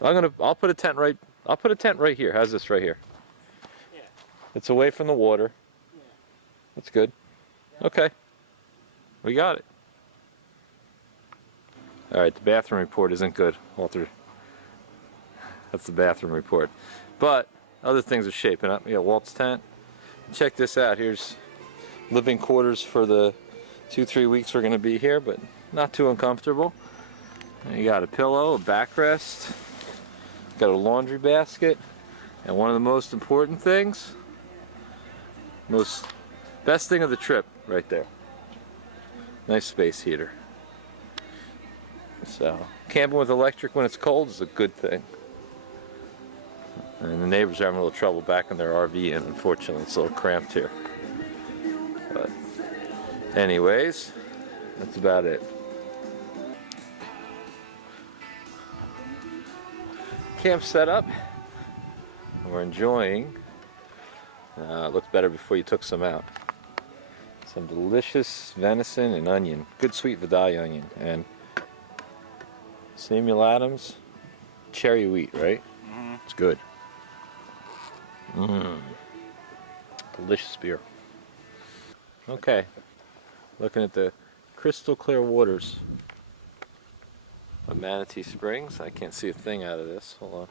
I'll put a tent right here. How's this right here? Yeah. It's away from the water. Yeah. That's good. Yeah. Okay. We got it. Alright, the bathroom report isn't good, Walter. That's the bathroom report. But other things are shaping up. We got Walt's tent. Check this out. Here's living quarters for the 2-3 weeks we're going to be here, but not too uncomfortable. And you got a pillow, a backrest, got a laundry basket, and one of the most important things, best thing of the trip right there. Nice space heater. So, camping with electric when it's cold is a good thing. And the neighbors are having a little trouble backing their RV in, unfortunately. It's a little cramped here. But, anyways, that's about it. Camp set up. We're enjoying. It looked better before you took some out. Some delicious venison and onion. Good sweet Vidalia onion. And Samuel Adams cherry wheat, right? Mm-hmm. It's good. Delicious beer. Okay. Looking at the crystal clear waters of Manatee Springs. I can't see a thing out of this. Hold on.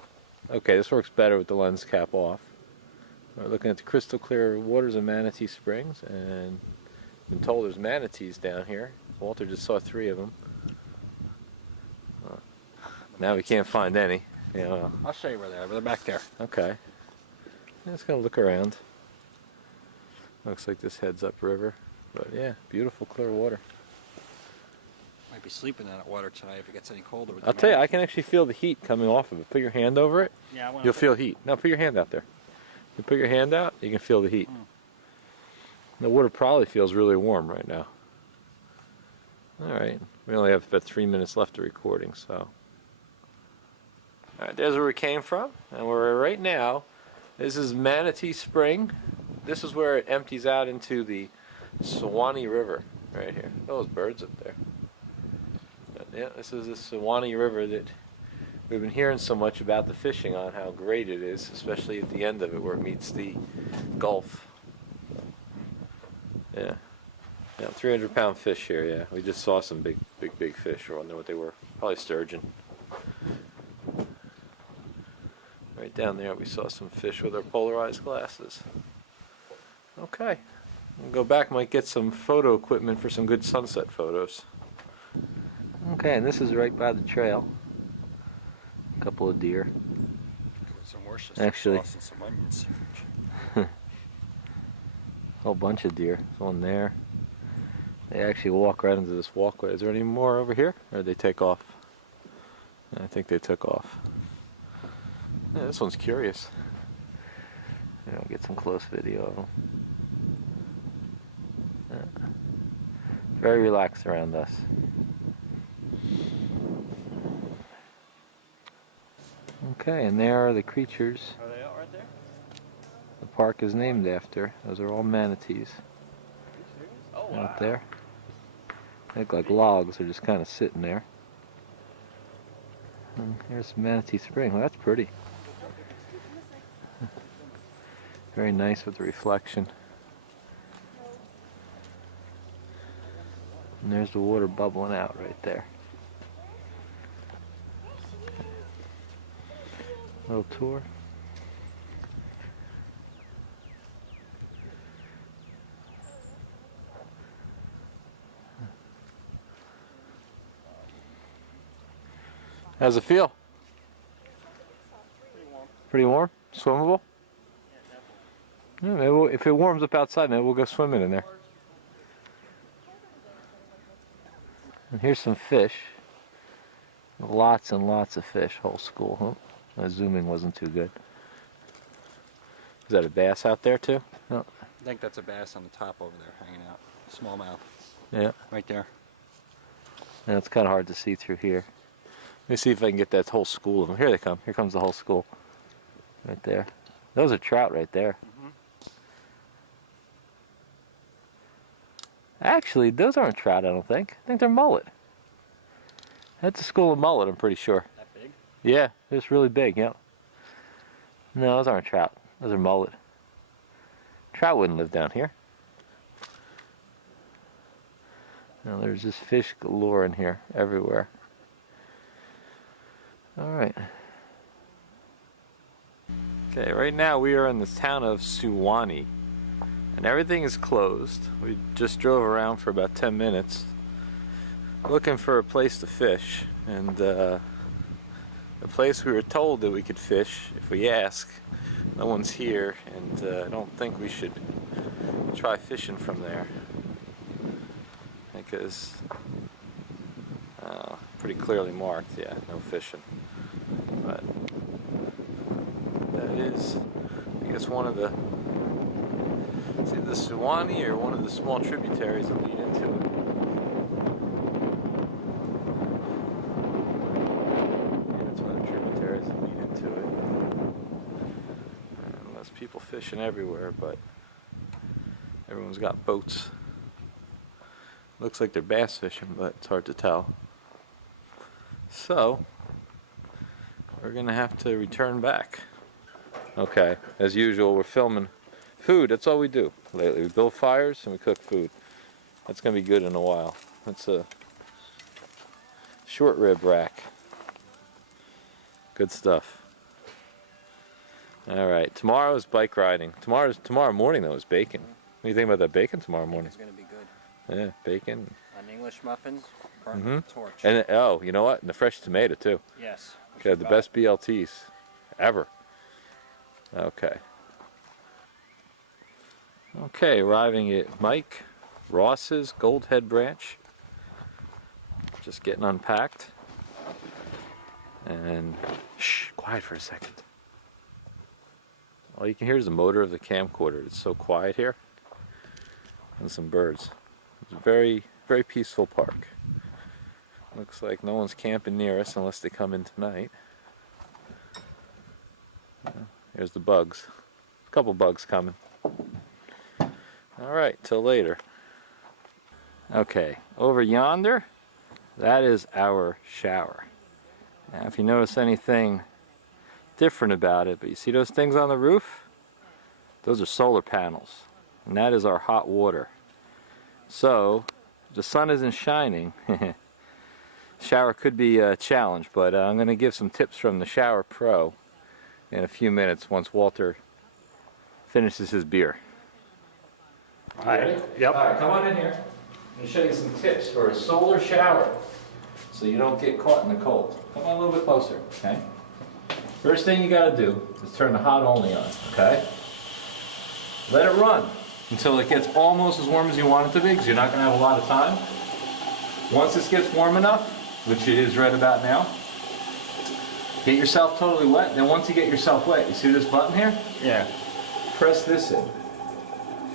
Okay, this works better with the lens cap off. We're looking at the crystal clear waters of Manatee Springs, and I've been told there's manatees down here. Walter just saw 3 of them. Now we can't find any. You know. I'll show you where they are. They're back there. Okay. Just gonna look around. Looks like this heads upriver, but yeah, beautiful clear water. Might be sleeping in that water tonight if it gets any colder. I'll tell you, I can actually feel the heat coming off of it. Put your hand over it. Yeah, I want You'll feel heat. Now put your hand out there. You put your hand out, you can feel the heat. The water probably feels really warm right now. Alright, we only have about 3 minutes left of recording, so. Alright, there's where we came from, and we're right now. This is Manatee Spring. This is where it empties out into the Suwannee River, right here. Those birds up there. But yeah, this is the Suwannee River that we've been hearing so much about the fishing on, how great it is, especially at the end of it where it meets the Gulf. Yeah. Yeah, 300-pound fish here, yeah. We just saw some big fish. I wonder what they were. Probably sturgeon. Right down there we saw some fish with our polarized glasses. Okay. We'll go back, might get some photo equipment for some good sunset photos. Okay, and this is right by the trail. A couple of deer. Some Worcestershire Actually, sauce and some onions. a whole bunch of deer. There's one there. They actually walk right into this walkway. Is there any more over here? Or did they take off? I think they took off. Yeah, this one's curious. Yeah, I'll get some close video of them. Yeah. Very relaxed around us. Okay, and there are the creatures Are they out right there? the park is named after. Those are all manatees. Oh, wow. Out there. They look like logs. They're just kind of sitting there. And here's Manatee Spring. Well, that's pretty. Very nice with the reflection. And there's the water bubbling out right there. Little tour. How's it feel? Pretty warm. Swimmable? Yeah, maybe if it warms up outside, maybe we'll go swimming in there. And here's some fish. Lots and lots of fish, whole school. Oh, the zooming wasn't too good. Is that a bass out there too? No. I think that's a bass on the top over there, hanging out. Smallmouth. Yeah. Right there. And it's kind of hard to see through here. Let me see if I can get that whole school of them. Here they come. Here comes the whole school. Right there. Those are trout right there. Actually, those aren't trout, I don't think. I think they're mullet. That's a school of mullet, I'm pretty sure. That big? Yeah, it's really big, yeah. No, those aren't trout. Those are mullet. Trout wouldn't live down here. Now there's just fish galore in here, everywhere. Alright. Okay, right now we are in the town of Suwannee. And everything is closed. We just drove around for about 10 minutes looking for a place to fish. And the place we were told that we could fish if we ask, no one's here, and I don't think we should try fishing from there because pretty clearly marked, yeah, no fishing. But that is, I guess, one of the, it's either the Suwannee or one of the small tributaries that lead into it. Yeah, it's one of the tributaries that lead into it. And there's people fishing everywhere, but everyone's got boats. Looks like they're bass fishing, but it's hard to tell. So, we're gonna have to return back. Okay, as usual, we're filming food. That's all we do lately. We build fires and we cook food. That's gonna be good in a while. That's a short rib rack. Good stuff. All right, tomorrow is bike riding. Tomorrow morning though is bacon. What do you think about that bacon tomorrow morning? It's gonna be good. Yeah, bacon. On English muffins, burnt with a torch. And oh, you know what? And the fresh tomato too. Yes. Got the best BLTs ever. Okay. Okay, arriving at Mike Ross's Gold Head Branch. Just getting unpacked. And shh, quiet for a second. All you can hear is the motor of the camcorder. It's so quiet here. and some birds. It's a very, very peaceful park. Looks like no one's camping near us unless they come in tonight. Here's the bugs. A couple bugs coming. Alright, till later. Okay, over yonder, that is our shower. Now if you notice anything different about it, but you see those things on the roof? Those are solar panels. And that is our hot water. So, the sun isn't shining. Shower could be a challenge, but I'm going to give some tips from the Shower Pro in a few minutes once Walter finishes his beer. Alright, yep. Alright, come on in here. I'm going to show you some tips for a solar shower so you don't get caught in the cold. Come on a little bit closer, okay? First thing you got to do is turn the hot only on, okay? Let it run until it gets almost as warm as you want it to be, because you're not going to have a lot of time. Once this gets warm enough, which it is right about now, get yourself totally wet. Then once you get yourself wet, you see this button here? Yeah. Press this in,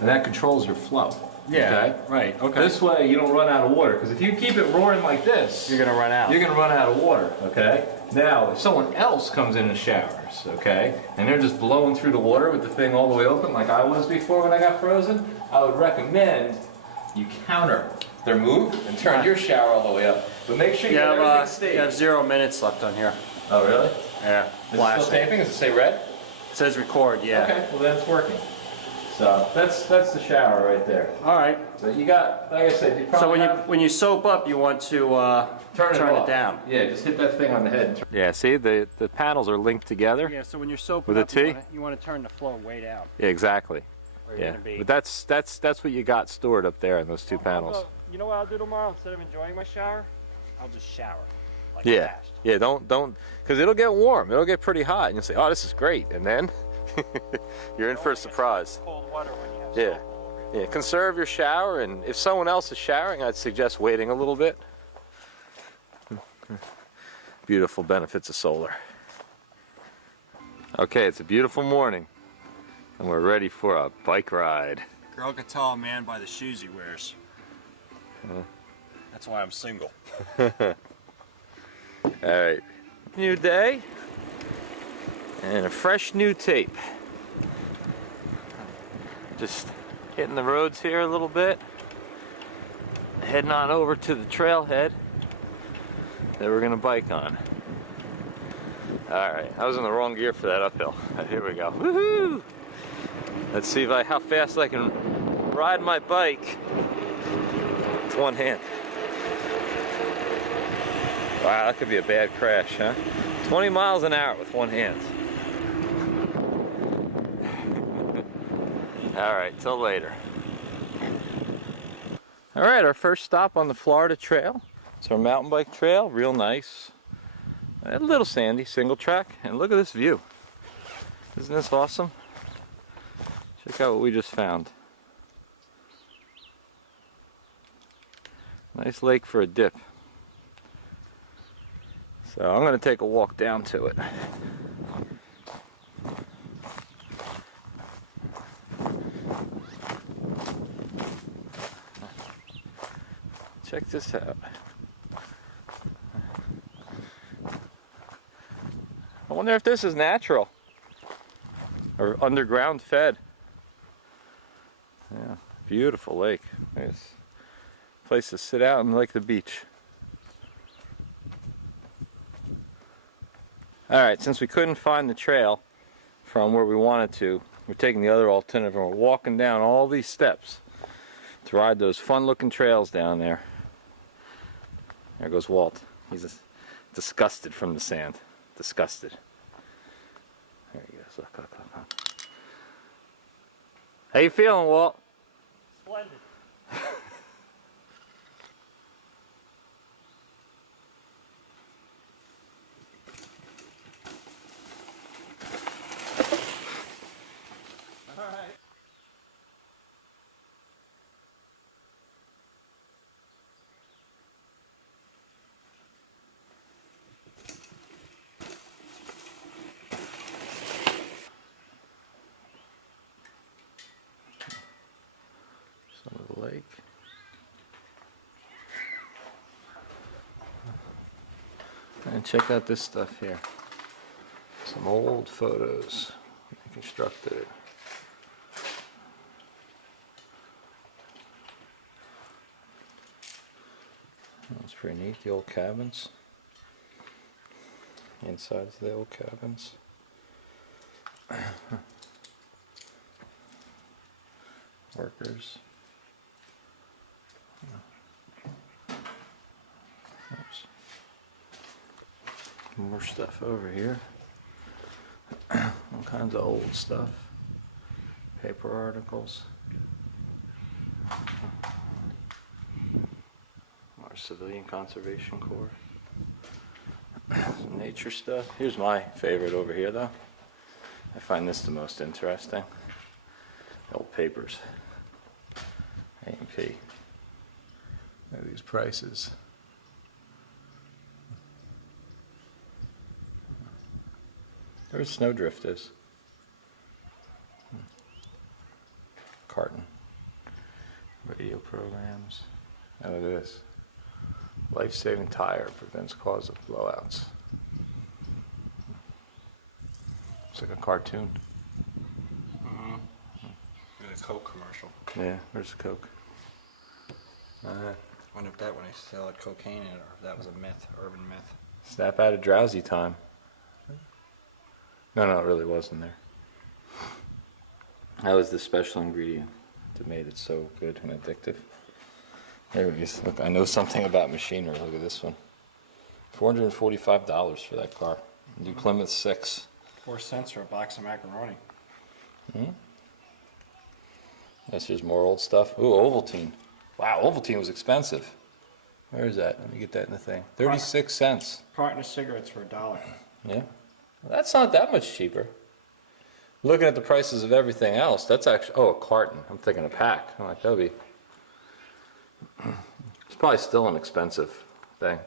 and that controls your flow. Yeah, okay? right, okay. This way you don't run out of water, because if you keep it roaring like this, You're gonna run out. You're gonna run out of water, okay? Now, if someone else comes in and showers, okay, and they're just blowing through the water with the thing all the way open, like I was before when I got frozen, I would recommend you counter their move and turn your shower all the way up. But make sure you get everything staged. You have 0 minutes left on here. Oh, really? Yeah. Is it still taping? Does it say red? It says record, yeah. Okay, well then it's working. So that's the shower right there. All right. So you got, like I said, you probably So when you soap up, you want to turn it down. Yeah, just hit that thing on the head. Yeah, see the panels are linked together. Yeah. So when you're soaping with up, a T, you want to turn the flow way down. Yeah, exactly. Where you're Yeah, gonna be. but that's what you got stored up there in those two panels. You know what I'll do tomorrow? Instead of enjoying my shower, I'll just shower. Like Yeah, fast. yeah. Don't, because it'll get warm. It'll get pretty hot, and you'll say, "Oh, this is great," and then you're in for a surprise. Cold water when you have Yeah. soap all over. Yeah, conserve your shower, and if someone else is showering, I'd suggest waiting a little bit. Beautiful benefits of solar. Okay, it's a beautiful morning, and we're ready for a bike ride. Girl could tell a man by the shoes he wears. That's why I'm single. Alright, new day, and a fresh new tape. Just hitting the roads here a little bit, heading on over to the trailhead that we're gonna bike on. Alright, I was in the wrong gear for that uphill. Here we go. Woohoo! Let's see how fast I can ride my bike with one hand. Wow, that could be a bad crash, huh? 20 miles an hour with one hand. Alright, till later. Alright, our first stop on the Florida Trail. It's our mountain bike trail, real nice. A little sandy, single track, and look at this view. Isn't this awesome? Check out what we just found. Nice lake for a dip. So I'm going to take a walk down to it. Check this out. I wonder if this is natural or underground fed. Yeah, beautiful lake. Nice place to sit out and like the beach. Alright, since we couldn't find the trail from where we wanted to, we're taking the other alternative and we're walking down all these steps to ride those fun looking trails down there. There goes Walt. He's just disgusted from the sand. Disgusted. There he goes. Look, look, look, look. How you feeling, Walt? Splendid. Lake. And check out this stuff here. Some old photos. Reconstructed it. That's pretty neat, the old cabins. Insides of the old cabins. Workers. Oops. More stuff over here. All kinds of old stuff. Paper articles. More Civilian Conservation Corps. Some nature stuff. Here's my favorite over here though. I find this the most interesting. Old papers. A&P. Look at these prices. There's Snowdrift is. Carton. Radio programs. And look at this. Life-saving tire prevents cause of blowouts. It's like a cartoon. And a Coke commercial. Yeah, where's the Coke? I wonder if that one they still had cocaine in it, or if that was a myth, urban myth. Snap out of drowsy time. No, it really wasn't there. That was the special ingredient that made it so good and addictive. There it is. Look, I know something about machinery. Look at this one. $445 for that car. New Plymouth 6. 4 cents for a box of macaroni. Yes, there's more old stuff. Ooh, Ovaltine. Wow, Ovaltine was expensive. Where is that? Let me get that in the thing. 36 cents. Carton of cigarettes for $1. Yeah. That's not that much cheaper. Looking at the prices of everything else, that's actually, oh, a carton. I'm thinking a pack. I'm like, that'll be, it's probably still an expensive thing.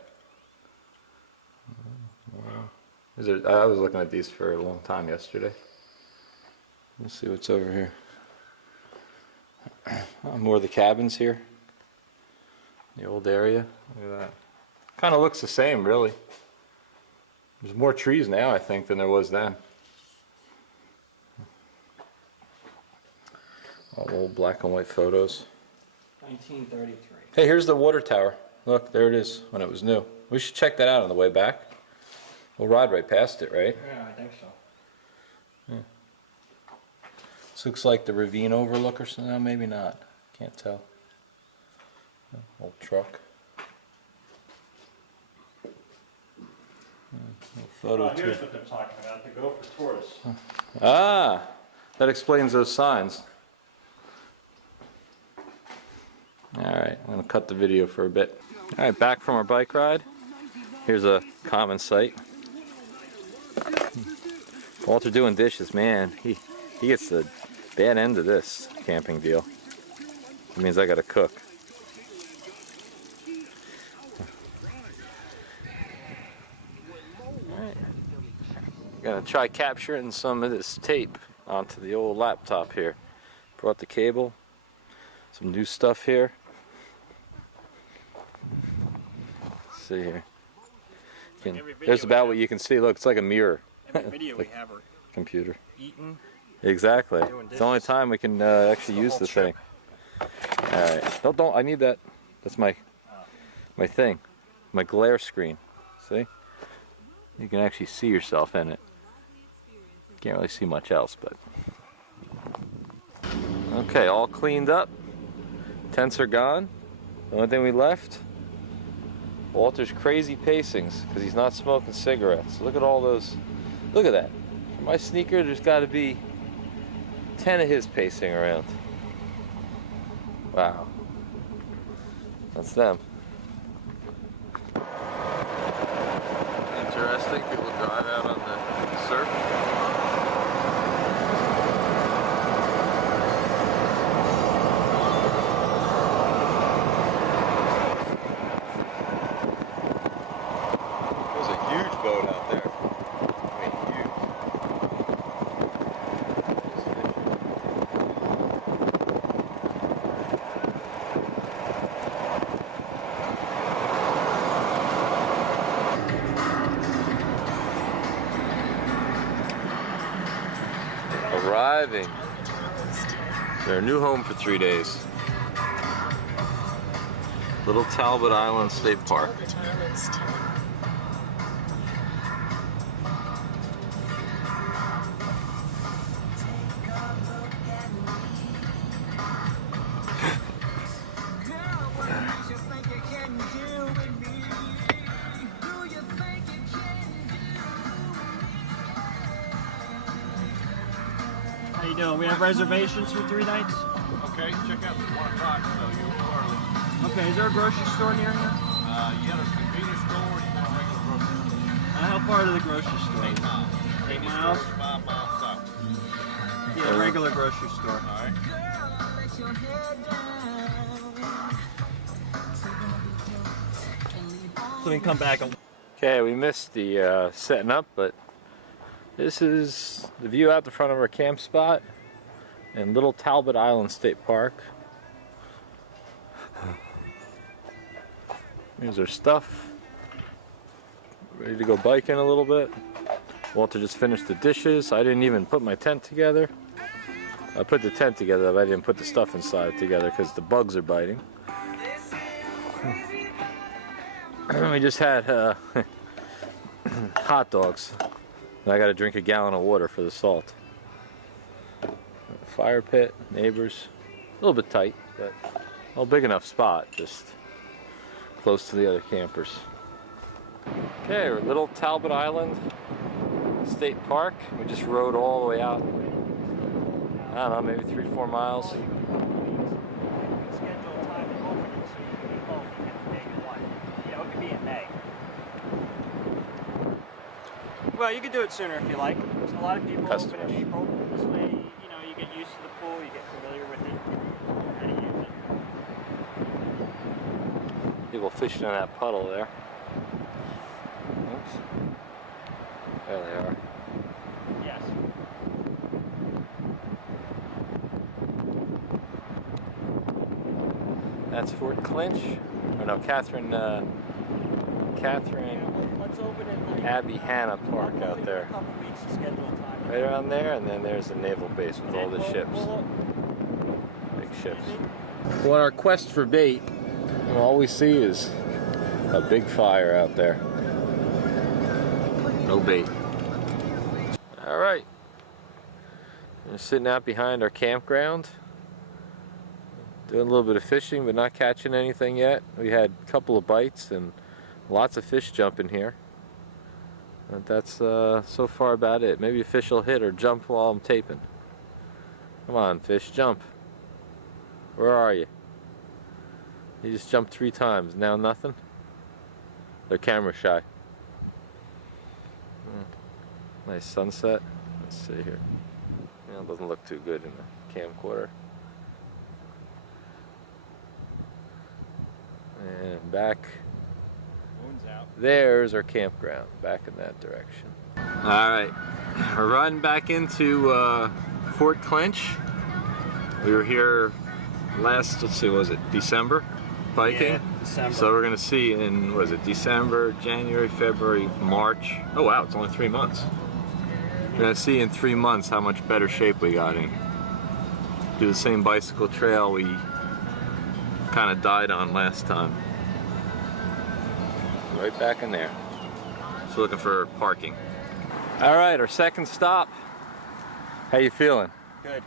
I was looking at these for a long time yesterday. Let's see what's over here. More of the cabins here. The old area. Look at that. Kind of looks the same, really. There's more trees now, I think, than there was then. All old black and white photos. 1933. Hey, here's the water tower. Look, there it is when it was new. We should check that out on the way back. We'll ride right past it, right? Yeah, I think so. This looks like the ravine overlook or something. No, maybe not. Can't tell. Old truck. Photo too. Here's what they're talking about, the Gopher Tours. Ah, that explains those signs. All right, I'm going to cut the video for a bit. All right, back from our bike ride. Here's a common sight. Walter doing dishes, man. He gets the bad end of this camping deal. It means I got to cook. Gonna try capturing some of this tape onto the old laptop here. Brought the cable, some new stuff here. Let's see here. There's about what you can see. Look, it's like a mirror. Every video we have her Computer. eating. Exactly. Doing It's the only dishes. time we can actually the use whole the trip. thing. All right. Don't. I need that. That's my thing. My glare screen. See? You can actually see yourself in it. Can't really see much else, but. Okay, all cleaned up. Tents are gone. The only thing we left, Walter's crazy pacings because he's not smoking cigarettes. Look at all those. Look at that. For my sneaker, there's got to be 10 of his pacing around. Wow. That's them. Interesting. People drive out on the surf. There's a huge boat out there. I mean, huge. arriving. Their new home for 3 days. Little Talbot Island State Park. Talbot Islands Town. How you doing? We have reservations for 3 nights. Okay, check out the 1 o'clock, so you're a little early. Okay, is there a grocery store near here? Yeah, there's a convenience store, you want a regular grocery store. How far to the grocery store? 8 miles. 8 miles? 5 miles south. Yeah, a regular grocery store. All right. So we can come back. Okay, we missed the setting up, but this is the view out the front of our camp spot in Little Talbot Island State Park. Here's our stuff. Ready to go biking a little bit. Walter just finished the dishes. I didn't even put my tent together. I put the tent together, but I didn't put the stuff inside together because the bugs are biting. We just had hot dogs. And I got to drink a gallon of water for the salt. Fire pit, neighbors. A little bit tight, but a big enough spot, just close to the other campers. Okay, we're at Little Talbot Island State Park. We just rode all the way out. I don't know, maybe 3-4 miles. Well, you can do it sooner if you like. There's a lot of people Customers. open in April. This way, you know, you get used to the pool, you get familiar with it, how to use it. People fishing in that puddle there. Oops. There they are. Yes. That's Fort Clinch. Or no, Catherine Let's open it like Abbey Hanna Park out there. a couple weeks to schedule a time. Right around there, and then there's the naval base with all the ships. Big ships. Well, on our quest for bait, all we see is a big fire out there. No bait. Alright. We're sitting out behind our campground. Doing a little bit of fishing, but not catching anything yet. We had a couple of bites and lots of fish jumping here. But that's so far about it. Maybe a fish will hit or jump while I'm taping. Come on, fish, jump. Where are you? You just jumped 3 times. Now nothing? They're camera shy. Nice sunset. Let's see here. Yeah, it doesn't look too good in the camcorder. And back. There's our campground, back in that direction. Alright, we're riding back into Fort Clinch. We were here last, let's see, was it December? Biking? Yeah, December. So we're going to see in, was it December, January, February, March? Oh wow, it's only 3 months. We're going to see in 3 months how much better shape we got in. Do the same bicycle trail we kind of died on last time. Right back in there. So looking for parking. All right, our second stop. How you feeling? Good.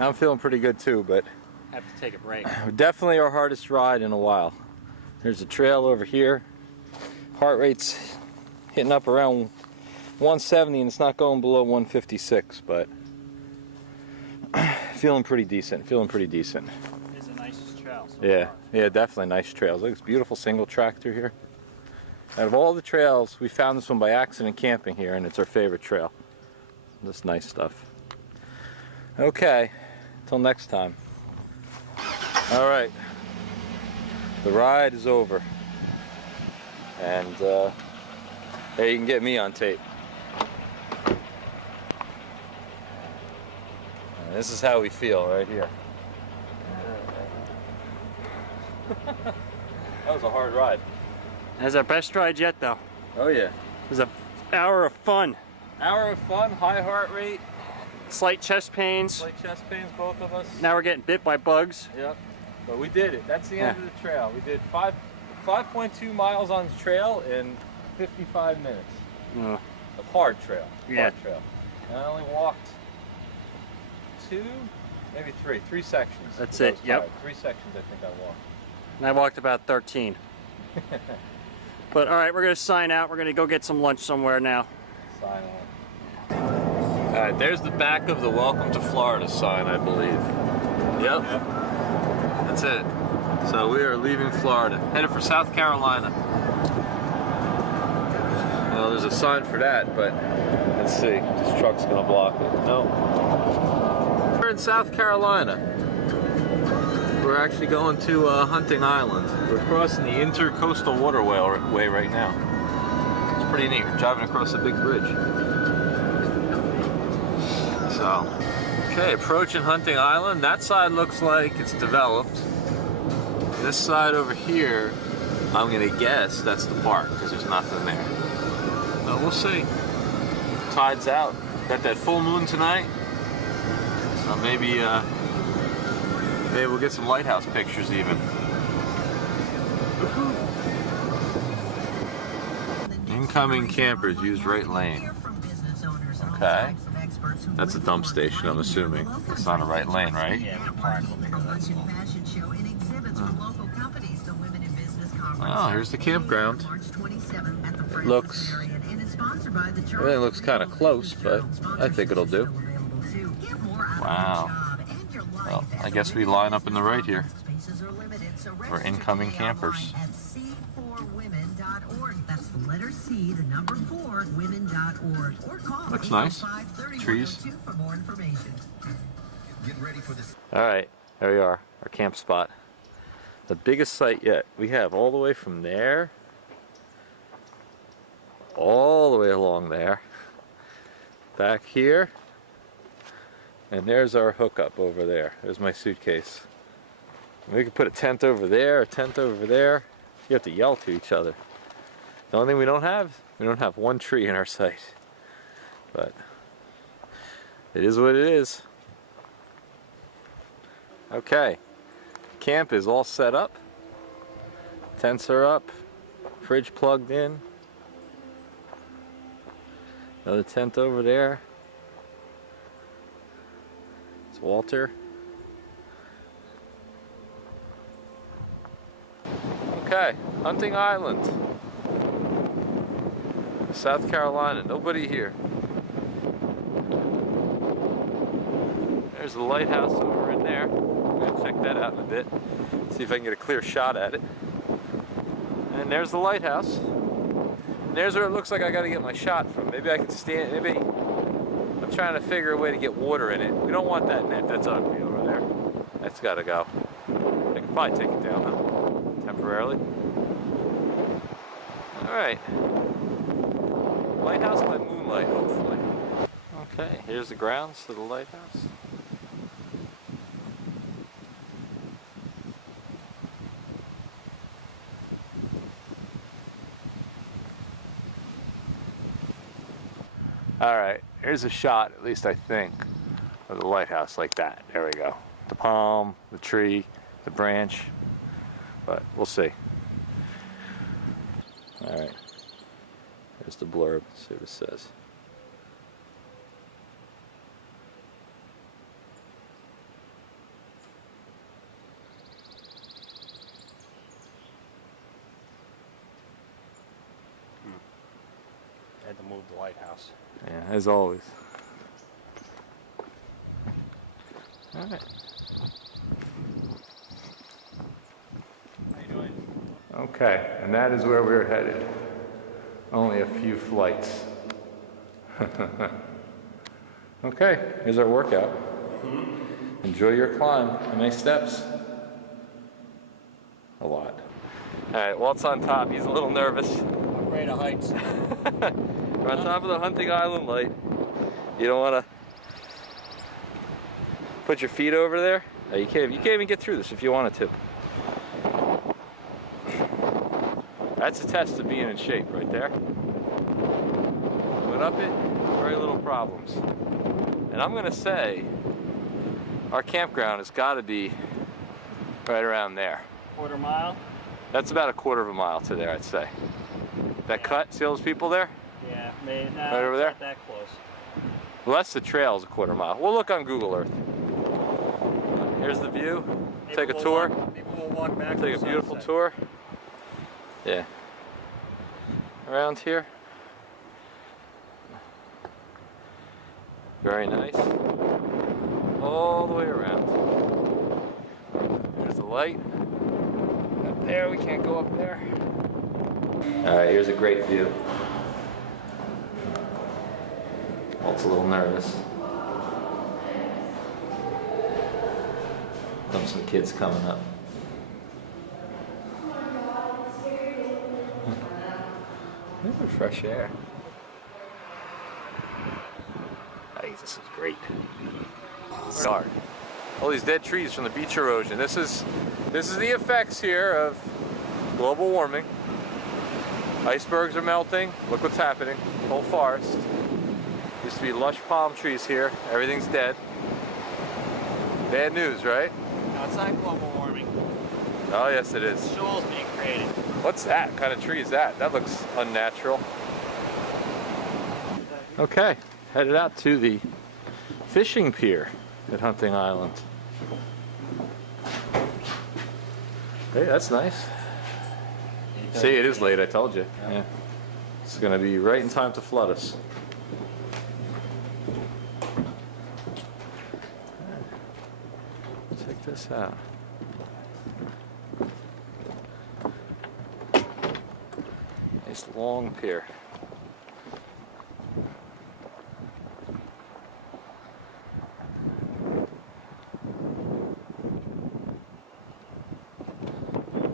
I'm feeling pretty good too, but Have to take a break. definitely our hardest ride in a while. There's a trail over here. Heart rate's hitting up around 170 and it's not going below 156, but feeling pretty decent, It's the nicest trail so Yeah, far. yeah, definitely nice trails. Look, it's beautiful single track through here. Out of all the trails, we found this one by accident camping here, and it's our favorite trail. Just nice stuff. Okay, till next time. All right, the ride is over, and hey, you can get me on tape. And this is how we feel right here. That was a hard ride. That's our best ride yet, though. Oh yeah. It was an hour of fun. Hour of fun, high heart rate, slight chest pains. Like chest pains, both of us. Now we're getting bit by bugs. Yep. But we did it. That's the end of the trail. We did 5.2 miles on the trail in 55 minutes. A hard trail. Hard trail. And I only walked 2, maybe 3 sections. That's it. Yep. 3 sections I think I walked. And I walked about 13. But all right, we're gonna sign out. We're gonna go get some lunch somewhere now. Sign on. All right, there's the back of the Welcome to Florida sign, I believe. Yep. That's it. So we are leaving Florida, headed for South Carolina. Well, there's a sign for that, but let's see. This truck's gonna block it. No. We're in South Carolina. We're actually going to Hunting Island. We're crossing the Intercoastal Waterway right now. It's pretty neat. We're driving across a big bridge. So, okay, approaching Hunting Island. That side looks like it's developed. This side over here, I'm gonna guess that's the park because there's nothing there. But we'll see. Tide's out. Got that full moon tonight. So maybe we'll get some lighthouse pictures even. Incoming campers use right lane. Okay. That's a dump station, I'm assuming. It's not a right lane, right? Yeah, the park will be that's Oh, here's the campground. Looks, everything looks kind of close, but I think it'll do. Wow. Well, I guess we line up in the right here for incoming campers. Looks nice. Trees. Alright, there we are, our camp spot. The biggest site yet. We have all the way from there, all the way along there, back here, and there's our hookup over there. There's my suitcase. We could put a tent over there, a tent over there. You have to yell to each other. The only thing we don't have one tree in our site. But it is what it is. Okay, camp is all set up. Tents are up, fridge plugged in. Another tent over there. It's Walter. Okay, Hunting Island, South Carolina. Nobody here. There's the lighthouse over in there. I'm gonna check that out in a bit. See if I can get a clear shot at it. And there's the lighthouse. And there's where it looks like I gotta get my shot from. Maybe I can stand, maybe I'm trying to figure a way to get water in it. We don't want that net, that's ugly over there. That's gotta go. I can probably take it down though, temporarily. Alright. Lighthouse by moonlight, hopefully. Okay, here's the grounds to the lighthouse. Alright, here's a shot, at least I think, of the lighthouse like that. There we go. The palm, the tree, the branch. But we'll see. Alright. There's the blurb. Let's see what it says. Had to move the lighthouse. Yeah, as always. Alright. How you doing? Okay, and that is where we're headed. Only a few flights. Okay, here's our workout. Enjoy your climb. How many steps? A lot. Alright, Walt's on top. He's a little nervous. I'm afraid of heights. We're on top of the Hunting Island light. You don't want to put your feet over there? No, you can't even get through this if you wanted to. That's a test of being in shape right there. Went up it, very little problems. And I'm gonna say our campground has got to be right around there. Quarter mile? That's about a quarter of a mile to there, I'd say. That cut, see all those people there? Yeah, maybe no, Right over there? not that close. Well, that's the trail, is a quarter mile. We'll look on Google Earth. Here's the view. Take a tour. Maybe we'll walk back. Take a beautiful tour. Yeah. Around here. Very nice. All the way around. There's the light. Up there, we can't go up there. Alright, here's a great view. Walt's a little nervous. Some kids coming up. Ooh, fresh air. I think this is great. Dark. All these dead trees from the beach erosion. This is the effects here of global warming. Icebergs are melting. Look what's happening. Whole forest. Used to be lush palm trees here. Everything's dead. Bad news, right? No, it's not global warming. Oh yes, it is. Shoals being created. What's that? What kind of tree is that? That looks unnatural. Okay, headed out to the fishing pier at Hunting Island. Hey, that's nice. See, it is late, I told you. Yeah. It's gonna be right in time to flood us. Check this out. Nice long pier.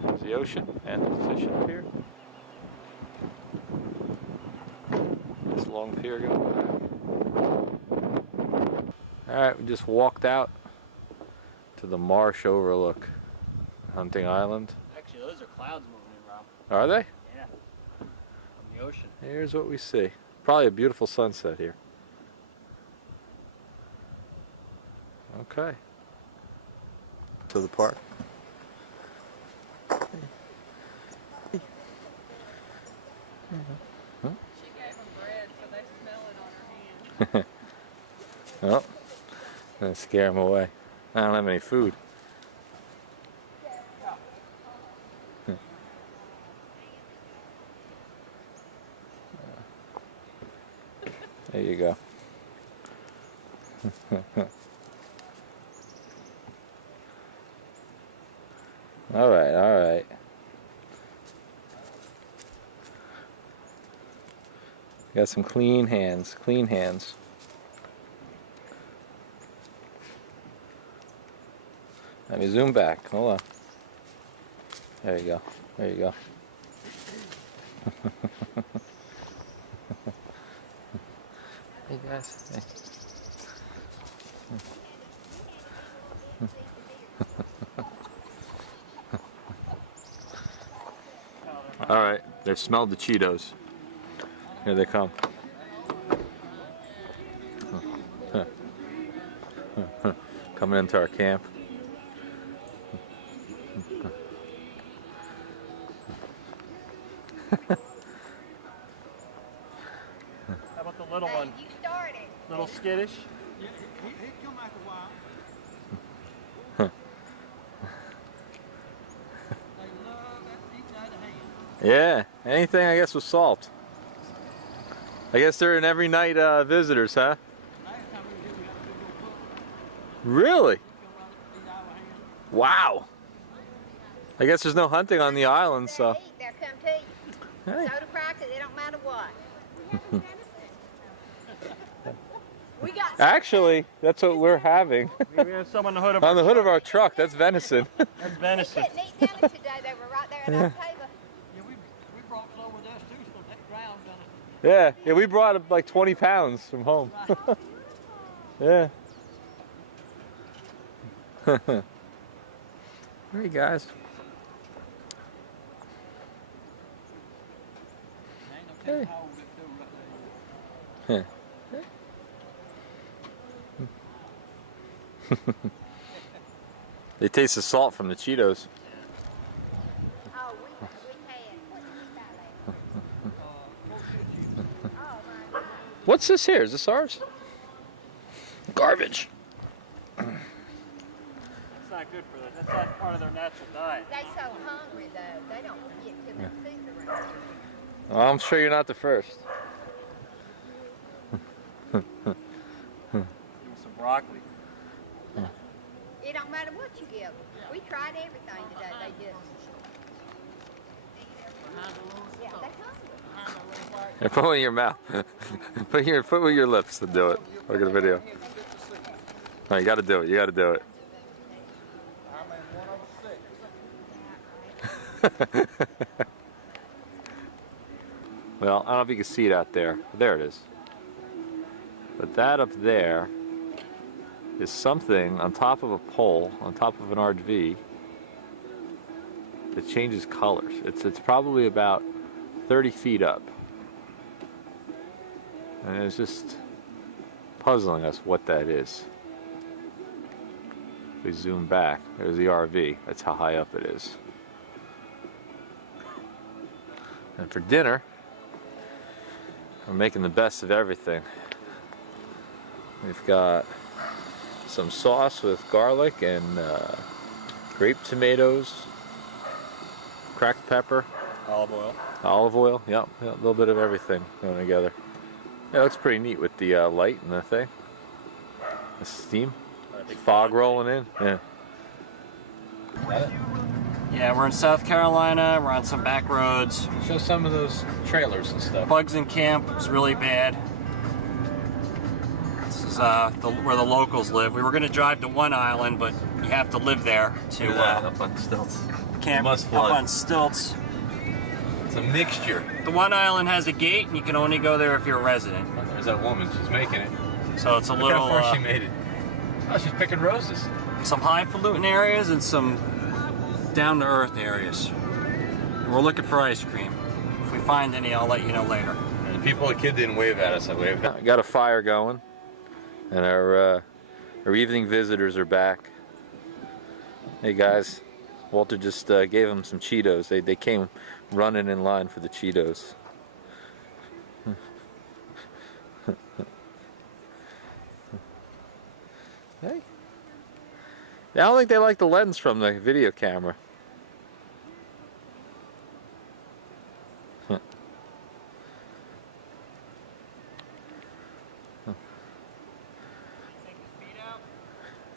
There's the ocean and the fishing pier. This long pier going back. Alright, we just walked out to the marsh overlook. Hunting Island. Actually, those are clouds moving in, Rob. Are they? Yeah. From the ocean. Here's what we see. Probably a beautiful sunset here. Okay. To the park. She gave them bread, so they smell it on her hands. Oh, gonna scare them away. I don't have any food. There you go. All right, all right. Got some clean hands, clean hands. Let me zoom back. Hold on. There you go. There you go. Hey guys. Hey. All right, they've smelled the Cheetos. Here they come. Coming into our camp. How about the little one? You started. Little skittish? He'd come after a while. They love that pizza out of hand. Yeah, anything I guess with salt. I guess they're in every night visitors, huh? Last time we were here, we had a big old cook. Really? He come right up to eat out of hand. Wow. I guess there's no hunting on the island, so. They'll come to you. Hey. Soda crackers, it don't matter what. We got Actually, that's what we're having. We have some on the hood of On the hood of our truck, that's venison. That's venison. couldn't eat them today. They were right there at our table. Yeah, we brought some with us too, so that ground done it. Yeah, we brought like 20 pounds from home. Yeah. Hey guys. Ain't no telling how old that dude right there is. Yeah. They taste the salt from the Cheetos. What's this here? Is this ours? Garbage. That's not good for them. That's not part of their natural diet. They so hungry though, they don't get to their food around here. Well, I'm sure you're not the first. Give them some broccoli. It don't matter what you give them. We tried everything today. They just... Yeah, they hungry. Yeah, put it in your mouth. put it with your lips to do it. Look at the video. No, you got to do it. You got to do it. Well, I don't know if you can see it out there. There it is. But that up there is something on top of a pole, on top of an RV, that changes colors. It's probably about 30 feet up. And it's just puzzling us what that is. If we zoom back, there's the RV. That's how high up it is. And for dinner, we're making the best of everything. We've got some sauce with garlic and grape tomatoes, cracked pepper, olive oil, yep, a little bit of everything going together. Yeah, it looks pretty neat with the light and the thing, the steam, fog rolling in. Yeah. Yeah, we're in South Carolina. We're on some back roads. Show some of those trailers and stuff. Bugs in camp was really bad. This is where the locals live. We were going to drive to one island, but you have to live there to up on stilts. Camp must up flood. on stilts. It's a mixture. The one island has a gate, and you can only go there if you're a resident. There's that woman. She's making it. So it's a Look little. how far she made it. Oh, she's picking roses. Some highfalutin areas and some down-to-earth areas. And we're looking for ice cream. If we find any, I'll let you know later. And the kid didn't wave at us. I waved. Got a fire going, and our evening visitors are back. Hey guys, Walter just gave them some Cheetos. They came running in line for the Cheetos. Hey. I don't think they like the lens from the video camera.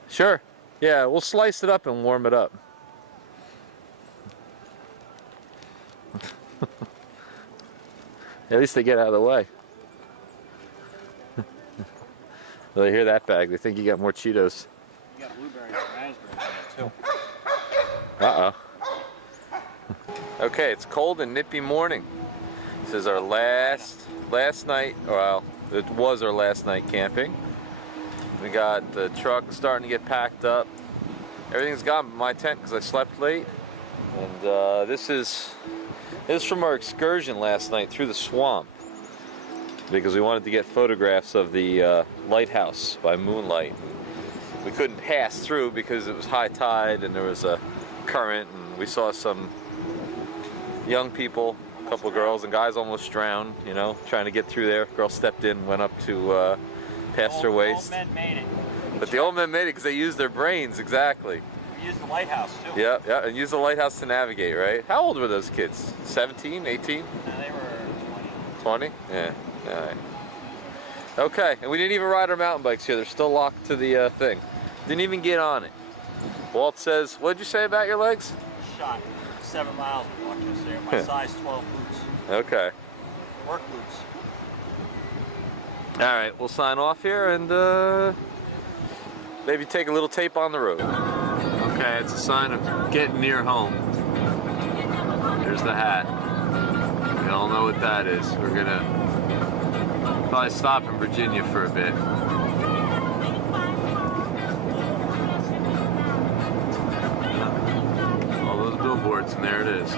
Sure. Yeah, we'll slice it up and warm it up. At least they get out of the way. They hear that bag, they think you got more Cheetos. You got blueberries and raspberries in it too. Uh-oh. Okay, it's cold and nippy morning. This is our last night, well, it was our last night camping. We got the truck starting to get packed up. Everything's gone but my tent because I slept late. And this is from our excursion last night through the swamp, because we wanted to get photographs of the lighthouse by moonlight. We couldn't pass through because it was high tide and there was a current, and we saw some young people, a couple girls and guys almost drowned, you know, trying to get through there. Girl stepped in, went up to past her waist. The old men made it. But the old men made it because they used their brains, exactly. We used the lighthouse too. Yeah, yeah, and use the lighthouse to navigate, right? How old were those kids? 17, 18? No, they were 20? Yeah, all right. Okay, and we didn't even ride our mountain bikes here. They're still locked to the thing. Didn't even get on it. Walt says, what'd you say about your legs? shot. 7 miles we walked yesterday. My size 12 boots. Okay. Work boots. All right, we'll sign off here and maybe take a little tape on the road. Okay, it's a sign of getting near home. There's the hat. We all know what that is. We're gonna probably stop in Virginia for a bit. All those billboards, and there it is.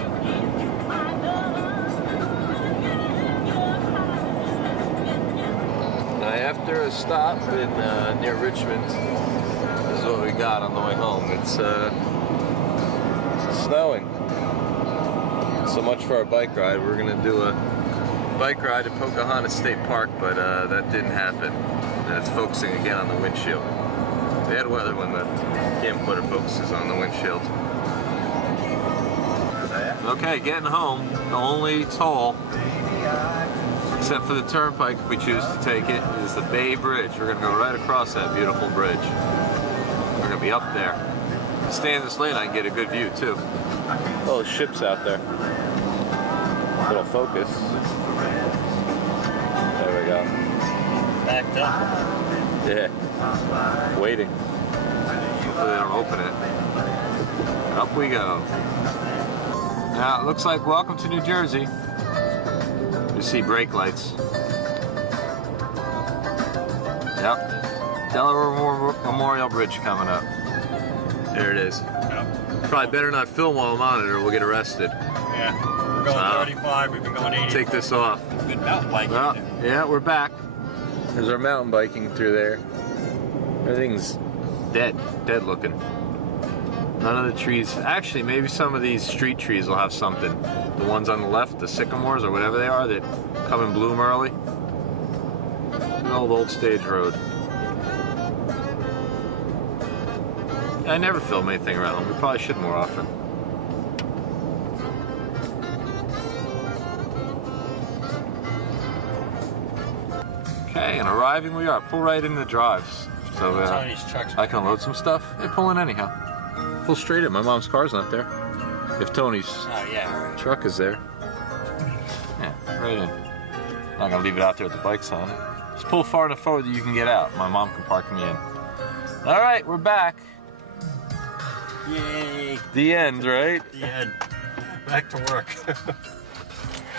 Now, after a stop in near Richmond, there's is what we got on the way home. It's snowing. So much for our bike ride. We're gonna do a bike ride at Pocahontas State Park, but that didn't happen. And it's focusing again on the windshield. Bad weather when the camcorder focuses on the windshield. Okay, getting home. The only toll, except for the turnpike if we choose to take it, is the Bay Bridge. We're gonna go right across that beautiful bridge. We're gonna be up there. Staying this late, I can get a good view too. Oh, the ship's out there. Little focus. There we go. Backed up. Yeah. Waiting. Hopefully they don't open it. Up we go. Now it looks like welcome to New Jersey. You see brake lights. Yep. Delaware Memorial Bridge coming up. There it is. Yep. Probably better not film while I'm on it or we'll get arrested. Yeah. We're going 35, we've been going 80. Take this off. Good mountain biking. Well, yeah, we're back. There's our mountain biking through there. Everything's dead looking. None of the trees, actually maybe some of these street trees will have something. The ones on the left, the sycamores or whatever they are that come and bloom early. An old stage road. I never film anything around them. We probably should more often. Okay, and arriving we are. Pull right in the drives. So Tony's truck's I can unload some stuff. They pull in anyhow. Pull straight in. My mom's car's not there. If Tony's truck is there. Yeah, right in. Not gonna leave it out there with the bikes on it. Just pull far enough forward that you can get out. My mom can park me in. All right, we're back. Yay. The end, right? The end. Back to work.